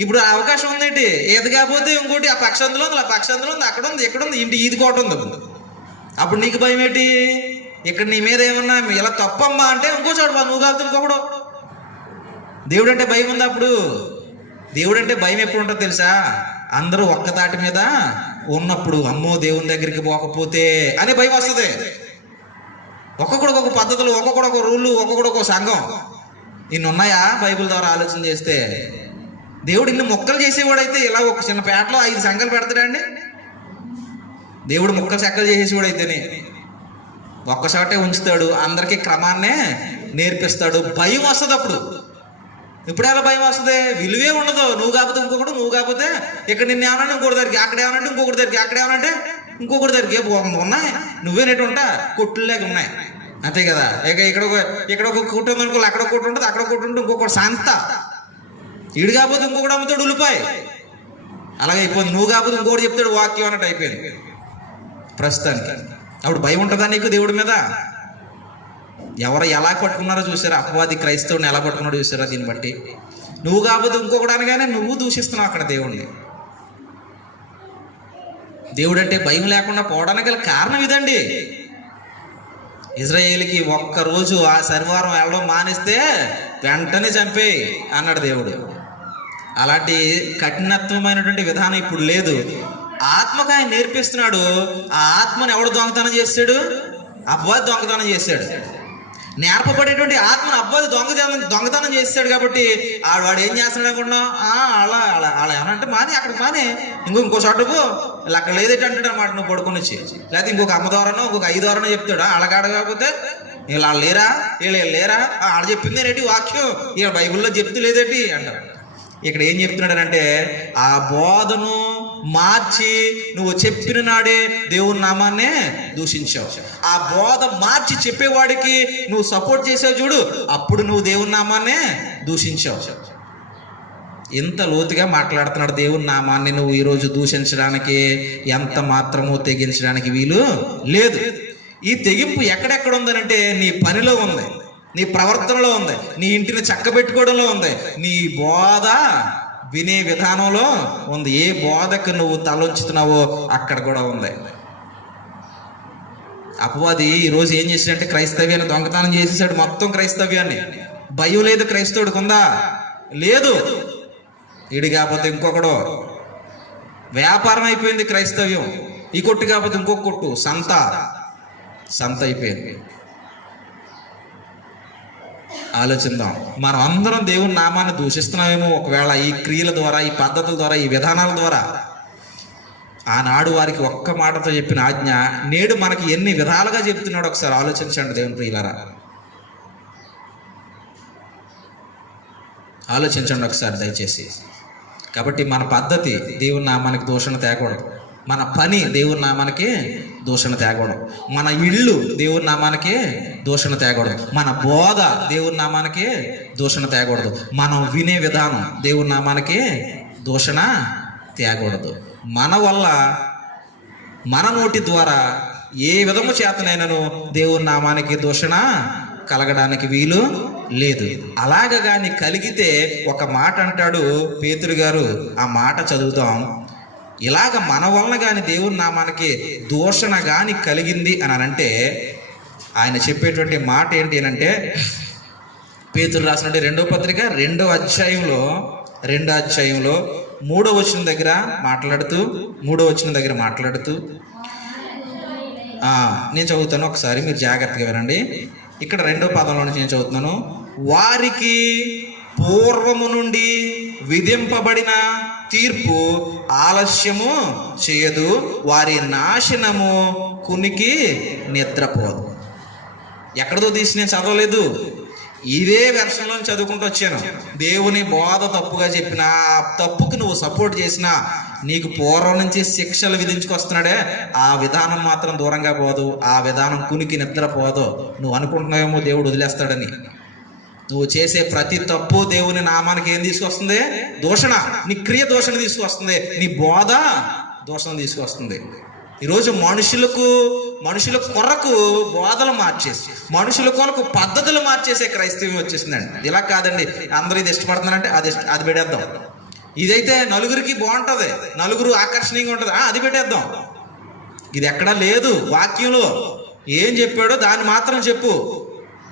ఇప్పుడు ఆ అవకాశం ఉందేంటి? ఏది కాకపోతే ఇంకోటి ఆ పక్షందులో ఉంది, ఆ పక్షందులో ఉంది, అక్కడ ఉంది, ఇక్కడ ఉంది, ఇంటి ఈది కోట ఉంది. అప్పుడు నీకు భయం ఏంటి? ఇక్కడ నీ మీద ఏమన్నా ఇలా తప్పమ్మా అంటే ఇంకో చోటు నువ్వు కాదు ఇంకొకడు. దేవుడు అంటే భయం ఉంది. అప్పుడు దేవుడు అంటే భయం ఎప్పుడు ఉంటుందో తెలుసా? అందరూ ఒక్క తాటి మీద ఉన్నప్పుడు, అమ్మో దేవుని దగ్గరికి పోకపోతే అనే భయం వస్తుంది. ఒక్కొక్కడికి ఒక పద్ధతులు, ఒక్కొక్కడు ఒక రూళ్ళు, ఒక్కొక్కడు ఒక సంఘం. ఇన్ని ఉన్నాయా బైబిల్ ద్వారా ఆలోచన చేస్తే? దేవుడు ఇన్ని మొక్కలు చేసేవాడైతే ఇలా ఒక చిన్న పేటలో 5 సంఘాలు పెడతాడండి? దేవుడు మొక్కలు చెక్కలు చేసేవాడైతేనే ఒక్కసాటే ఉంచుతాడు, అందరికీ క్రమాన్నే నేర్పిస్తాడు. భయం వస్తుంది అప్పుడు. ఇప్పుడు ఎలా భయం వస్తుంది? విలువే ఉండదు. నువ్వు కాకపోతే ఇంకొకడు, నువ్వు కాకపోతే ఇక్కడ నిన్ను ఏమన్నా ఇంకొకటి దగ్గరికి, అక్కడ ఏమనంటే ఇంకొకటి దగ్గరికి, అక్కడ ఏమనంటే ఇంకొకటి దగ్గరికి ఉన్నాయి. నువ్వేనేటి ఉంటా కొట్టులేక ఉన్నాయి, అంతే కదా. ఇక్కడ ఒక కొట్టు ఉంది అనుకో, అక్కడ కొట్టు ఉంటుంది, అక్కడ కొట్టు ఉంటుంది, ఇంకొకటి సంత. ఈడు కాకపోతే ఇంకొకటి అమ్ముతాడు ఉల్లిపాయ. అలాగే అయిపోయింది. నువ్వు కాకపోతే ఇంకొకటి చెప్తాడు వాక్యం అన్నట్టు అయిపోయింది ప్రస్తుతానికి. అప్పుడు భయం ఉంటుందా నీకు దేవుడి మీద? ఎవరు ఎలా పట్టుకున్నారో చూసారా? అపవాది క్రైస్తవుని ఎలా పట్టుకున్నారో చూసారా? దీన్ని బట్టి నువ్వు కాకపోతే ఇంకొకటి అనగానే నువ్వు దూషిస్తున్నావు అక్కడ దేవుణ్ణి. దేవుడు అంటే భయం లేకుండా పోవడానికి గల కారణం ఇదండి. ఇజ్రాయేలుకి ఒక్కరోజు ఆ శనివారం వెళ్ళడం మానేస్తే వెంటనే చంపేయి అన్నాడు దేవుడు. అలాంటి కఠినత్వమైనటువంటి విధానం ఇప్పుడు లేదు. ఆత్మకు ఆయన నేర్పిస్తున్నాడు. ఆ ఆత్మను ఎవడు దొంగతనం చేశాడు? అపవాది దొంగతనం చేశాడు. నేర్పబడేటువంటి ఆత్మను అబ్బాయి దొంగతనం చేస్తాడు. కాబట్టి వాడు ఏం చేస్తున్నాడు అనుకుంటున్నావు? అలా అలా అలా ఏమంటే మానే, అక్కడ మానే, ఇంకో చోట పో, ఇలా అక్కడ లేదేంటి అంటాడు అన్నమాట. నువ్వు పడుకొని వచ్చి, లేకపోతే ఇంకొక అమ్మ ద్వారానో ఇంకొక 5 ద్వారానో చెప్తాడు. అలాగాడ కాకపోతే వీళ్ళు లేరా, వీళ్ళు లేరా, ఆడ చెప్పింది ఏంటి వాక్యం, ఇక బైబిల్లో చెప్తూ లేదేంటి అంటారు. ఇక్కడ ఏం చెప్తున్నాడనంటే ఆ బోధను మార్చి నువ్వు చెప్పిన నాడే దేవుని నామాన్నే దూషించావు. ఆ బోధ మార్చి చెప్పేవాడికి నువ్వు సపోర్ట్ చేసావు చూడు, అప్పుడు నువ్వు దేవుని నామాన్నే దూషించావు. ఎంత లోతుగా మాట్లాడుతున్నాడు. దేవుని నామాన్ని నువ్వు ఈరోజు దూషించడానికి ఎంత మాత్రమూ తెగించడానికి వీలు లేదు. ఈ తెగింపు ఎక్కడెక్కడ ఉందనంటే నీ పనిలో ఉంది, నీ ప్రవర్తనలో ఉంది, నీ ఇంటిని చక్కబెట్టుకోవడంలో ఉంది, నీ బోధ వినే విధానంలో ఉంది. ఏ బోధకు నువ్వు తలొంచుతున్నావో అక్కడ కూడా ఉంది. అపవాది ఈరోజు ఏం చేశాడంటే క్రైస్తవ్యాన్ని దొంగతనం చేసేసాడు. మొత్తం క్రైస్తవ్యాన్ని. భయం లేదు క్రైస్తవుడికి, ఉందా? లేదు. ఈడు కాకపోతే ఇంకొకడు. వ్యాపారం అయిపోయింది క్రైస్తవ్యం. ఈ కొట్టు కాకపోతే ఇంకొక కొట్టు, సంత అయిపోయింది. ఆలోచిద్దాం. మనం అందరం దేవుని నామాన్ని దూషిస్తున్నామేమో ఒకవేళ ఈ క్రియల ద్వారా, ఈ పద్ధతుల ద్వారా, ఈ విధానాల ద్వారా. ఆనాడు వారికి ఒక్క మాటతో చెప్పిన ఆజ్ఞ నేడు మనకి ఎన్ని విధాలుగా చెప్తున్నాడు ఒకసారి ఆలోచించండి దేవుని ప్రియులారా. ఆలోచించండి ఒకసారి దయచేసి. కాబట్టి మన పద్ధతి దేవుని నామానికి దూషణ తేకూడదు. మన పని దేవుని నామానికి దూషణ తేకూడదు. మన ఇళ్ళు దేవుని నామానికి దూషణ తేకూడదు. మన బోధ దేవుని నామానికి దూషణ తేకూడదు. మనం వినే విధానం దేవుని నామానికి దూషణ తేకూడదు. మన వల్ల, మన నోటి ద్వారా ఏ విధము చేతనైనను దేవుని నామానికి దూషణ కలగడానికి వీలు లేదు. అలాగ కానీ కలిగితే ఒక మాట అంటాడు పేతురు గారు, ఆ మాట చదువుతాం. ఇలాగ మన వలన కానీ దేవుని నామానికి దూషణ కానీ కలిగింది అని అంటే ఆయన చెప్పేటువంటి మాట ఏంటి అంటే, పేతురు రాసినటువంటి 2వ పత్రిక 2వ అధ్యాయంలో 3వ వచనం దగ్గర మాట్లాడుతూ నేను చదువుతాను, ఒకసారి మీరు జాగ్రత్తగా వినండి. ఇక్కడ 2వ పదంలో నుంచి నేను చదువుతున్నాను. వారికి పూర్వము నుండి విధింపబడిన తీర్పు ఆలస్యము చేయదు, వారి నాశనము కునికి నిద్రపోదు. ఎక్కడదో తీసి నేను చదవలేదు, ఇదే వెర్షన్లో చదువుకుంటూ వచ్చాను. దేవుని బోధ తప్పుగా చెప్పినా, తప్పుకి నువ్వు సపోర్ట్ చేసినా నీకు పూర్వం నుంచి శిక్షలు విధించుకొస్తున్నాడే, ఆ విధానం మాత్రం దూరంగా పోదు, ఆ విధానం కునికి నిద్రపోదు. నువ్వు అనుకుంటున్నావేమో దేవుడు వదిలేస్తాడని. నువ్వు చేసే ప్రతి తప్పు దేవుని నామానికి ఏం తీసుకొస్తుంది? దూషణ. నీ క్రియ దూషణ తీసుకొస్తుంది, నీ బోధ దూషణ తీసుకొస్తుంది. ఈరోజు మనుషుల కొరకు బోధలు మార్చేసి, మనుషుల కొరకు పద్ధతులు మార్చేసే క్రైస్తవ్యం వచ్చేసిందండి. ఇలా కాదండి, అందరూ ఇది ఇష్టపడుతున్నారంటే అది పెట్టేద్దాం. ఇదైతే నలుగురికి బాగుంటుంది, నలుగురు ఆకర్షణీయంగా ఉంటుంది, అది పెట్టేద్దాం. ఇది ఎక్కడా లేదు. వాక్యంలో ఏం చెప్పాడో దాన్ని మాత్రం చెప్పు.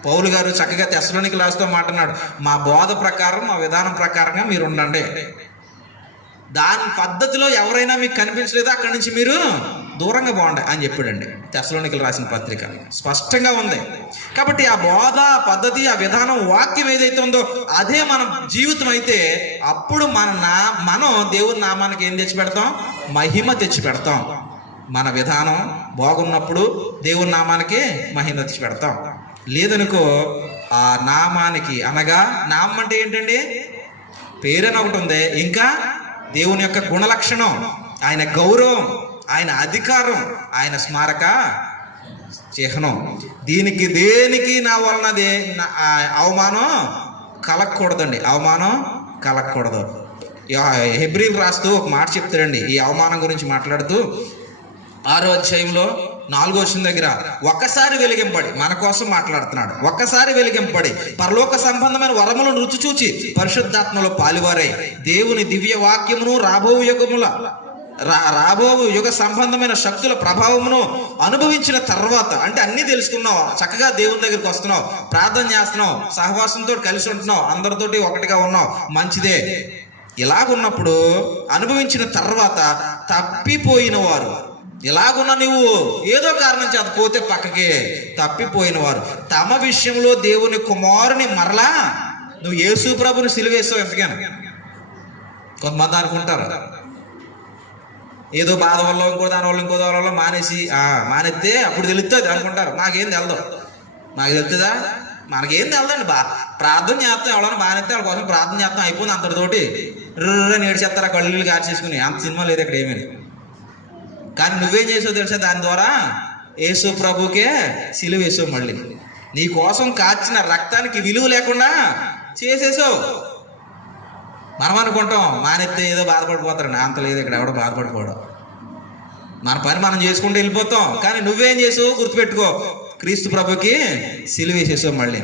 పౌలు గారు చక్కగా తెస్సలోనికీయుల రాస్తూ మాట్లాడు, మా బోధ ప్రకారం, మా విధానం ప్రకారంగా మీరు ఉండండి. దాని పద్ధతిలో ఎవరైనా మీకు కనిపించలేదో అక్కడి నుంచి మీరు దూరంగా బాగుండే అని చెప్పాడండి. తెస్సలోనికీయులకు రాసిన పత్రిక స్పష్టంగా ఉంది. కాబట్టి ఆ బోధ, పద్ధతి, ఆ విధానం, వాక్యం ఏదైతే ఉందో అదే మన జీవితం అయితే అప్పుడు మనం దేవుని నామానికి ఏం తెచ్చి పెడతాం? మహిమ తెచ్చి పెడతాం. మన విధానం బాగున్నప్పుడు దేవుని నామానికి మహిమ తెచ్చి పెడతాం. లేదనుకో ఆ నామానికి, అనగా నామం అంటే ఏంటండి? పేరని ఒకటి ఉంది, ఇంకా దేవుని యొక్క గుణలక్షణం, ఆయన గౌరవం, ఆయన అధికారం, ఆయన స్మారక చిహ్నం. దేనికి నా వలన అవమానం కలగకూడదండి, అవమానం కలగకూడదు. హెబ్రీలు రాస్తూ ఒక మాట చెప్తాడండి ఈ అవమానం గురించి మాట్లాడుతూ. 6వ అధ్యాయంలో 4వ వచనం దగ్గర, ఒక్కసారి వెలిగింపడి, మన కోసం మాట్లాడుతున్నాడు, ఒక్కసారి వెలిగింపడి పరలోక సంబంధమైన వరములను రుచి చూచి పరిశుద్ధాత్మలో పాలువారై దేవుని దివ్య వాక్యమును రాబో యుగ సంబంధమైన శక్తుల ప్రభావమును అనుభవించిన తర్వాత, అంటే అన్నీ తెలుసుకున్నావు, చక్కగా దేవుని దగ్గరికి వస్తున్నావు, ప్రార్థన చేస్తున్నావు, సహవాసంతో కలిసి ఉంటున్నావు, అందరితోటి ఒకటిగా ఉన్నావు, మంచిదే. ఇలాగున్నప్పుడు అనుభవించిన తర్వాత తప్పిపోయిన వారు, ఇలాగున్నా నువ్వు ఏదో కారణం చేత పోతే పక్కకి తప్పిపోయిన వారు తమ విషయంలో దేవుని కుమారుని మరలా, నువ్వు యేసు ప్రభుని సిలువేసావు ఎంతగానో. కొంతమంది అనుకుంటారు ఏదో బాధ వల్ల ఇంకో దాని వల్ల మానేస్తే అప్పుడు తెలుస్తుంది అనుకుంటారు. నాకేం తెలదు, నాకు తెలుస్తుందా? మనకేం తెలదండి. ప్రార్థన చేస్తాం, ఎవరైనా మానేస్తే వాళ్ళ కోసం ప్రార్థన చేస్తాం, అయిపోయింది అంతటితోటి నేడ్చేస్తారు, ఆ కళ్ళు కార్చేసుకుని. అంత సినిమా లేదు ఇక్కడ ఏమీ. కానీ నువ్వేం చేసావు తెలుసా? దాని ద్వారా యేసు ప్రభుకే సిలువ వేసావు. మళ్ళీ నీ కోసం కాచిన రక్తానికి విలువ లేకుండా చేసేసావు. మనం అనుకుంటాం మానేస్తే ఏదో బాధపడిపోతారండి, అంత లేదు, ఇక్కడ ఎవడో బాధపడిపోవడం. మన పని మనం చేసుకుంటూ వెళ్ళిపోతాం. కానీ నువ్వేం చేసావు గుర్తుపెట్టుకో, క్రీస్తు ప్రభుకి సిలువ వేసేసావు మళ్ళీ.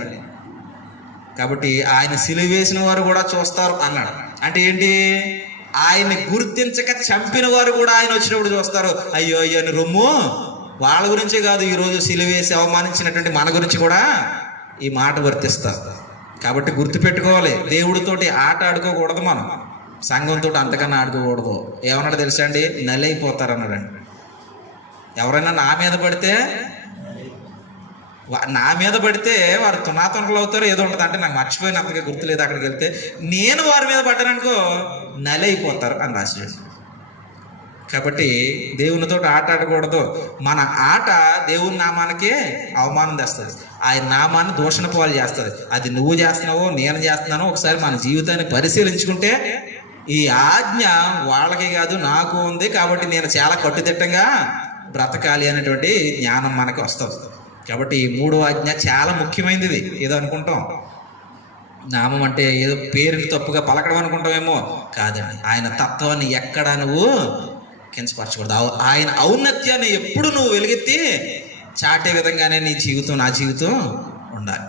కాబట్టి ఆయన సిలువ వేసిన వారు కూడా చూస్తారు అన్నాడు. అంటే ఏంటి? ఆయన్ని గుర్తించక చంపిన వారు కూడా ఆయన వచ్చినప్పుడు చూస్తారు. అయ్యో అని రొమ్ము. వాళ్ళ గురించే కాదు, ఈరోజు సిలువేసి అవమానించినటువంటి మన గురించి కూడా ఈ మాట వర్తిస్తారు. కాబట్టి గుర్తుపెట్టుకోవాలి, దేవుడితోటి ఆట ఆడుకోకూడదు, మనం సంఘంతో అంతకన్నా ఆడుకోకూడదు. ఏమన్నాడు తెలుసా అండి? నలైపోతారు అన్నాడండి. ఎవరైనా నా మీద పడితే వారు తునాతునకలు అవుతారు, ఏదో ఉంటుంది. అంటే నాకు మర్చిపోయిన అంతగా గుర్తులేదు. అక్కడికి వెళ్తే నేను వారి మీద పడ్డాననుకో నలైపోతారు అని రాశాడు. కాబట్టి దేవునితో ఆట ఆడకూడదు. మన ఆట దేవుని నామానికే అవమానం తెస్తుంది, ఆయన నామాన్ని దూషణ పాలు చేస్తుంది. అది నువ్వు చేస్తున్నావో నేను చేస్తున్నానో ఒకసారి మన జీవితాన్ని పరిశీలించుకుంటే ఈ ఆజ్ఞ వాళ్ళకి కాదు నాకు ఉంది, కాబట్టి నేను చాలా కట్టుదిట్టంగా బ్రతకాలి అనేటువంటి జ్ఞానం మనకి వస్తుంది. కాబట్టి ఈ 3వ ఆజ్ఞ చాలా ముఖ్యమైనది. ఏదో అనుకుంటాం నామం అంటే ఏదో పేరుని తప్పుగా పలకడం అనుకుంటామేమో, కాదండి. ఆయన తత్వాన్ని ఎక్కడ నువ్వు కించపరచకూడదు. ఆయన ఔన్నత్యాన్ని ఎప్పుడు నువ్వు వెలుగెత్తి చాటే విధంగానే నీ జీవితం, నా జీవితం ఉండాలి.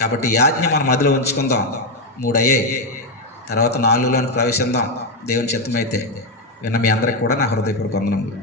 కాబట్టి ఈ ఆజ్ఞ మనం మదిలో ఉంచుకుందాం. 3 అయ్యాయి, తర్వాత 4లోని ప్రవేశిద్దాం దేవుని చిత్తమైతే. విన్న మీ అందరికి కూడా నా హృదయపూర్వక వందనములు.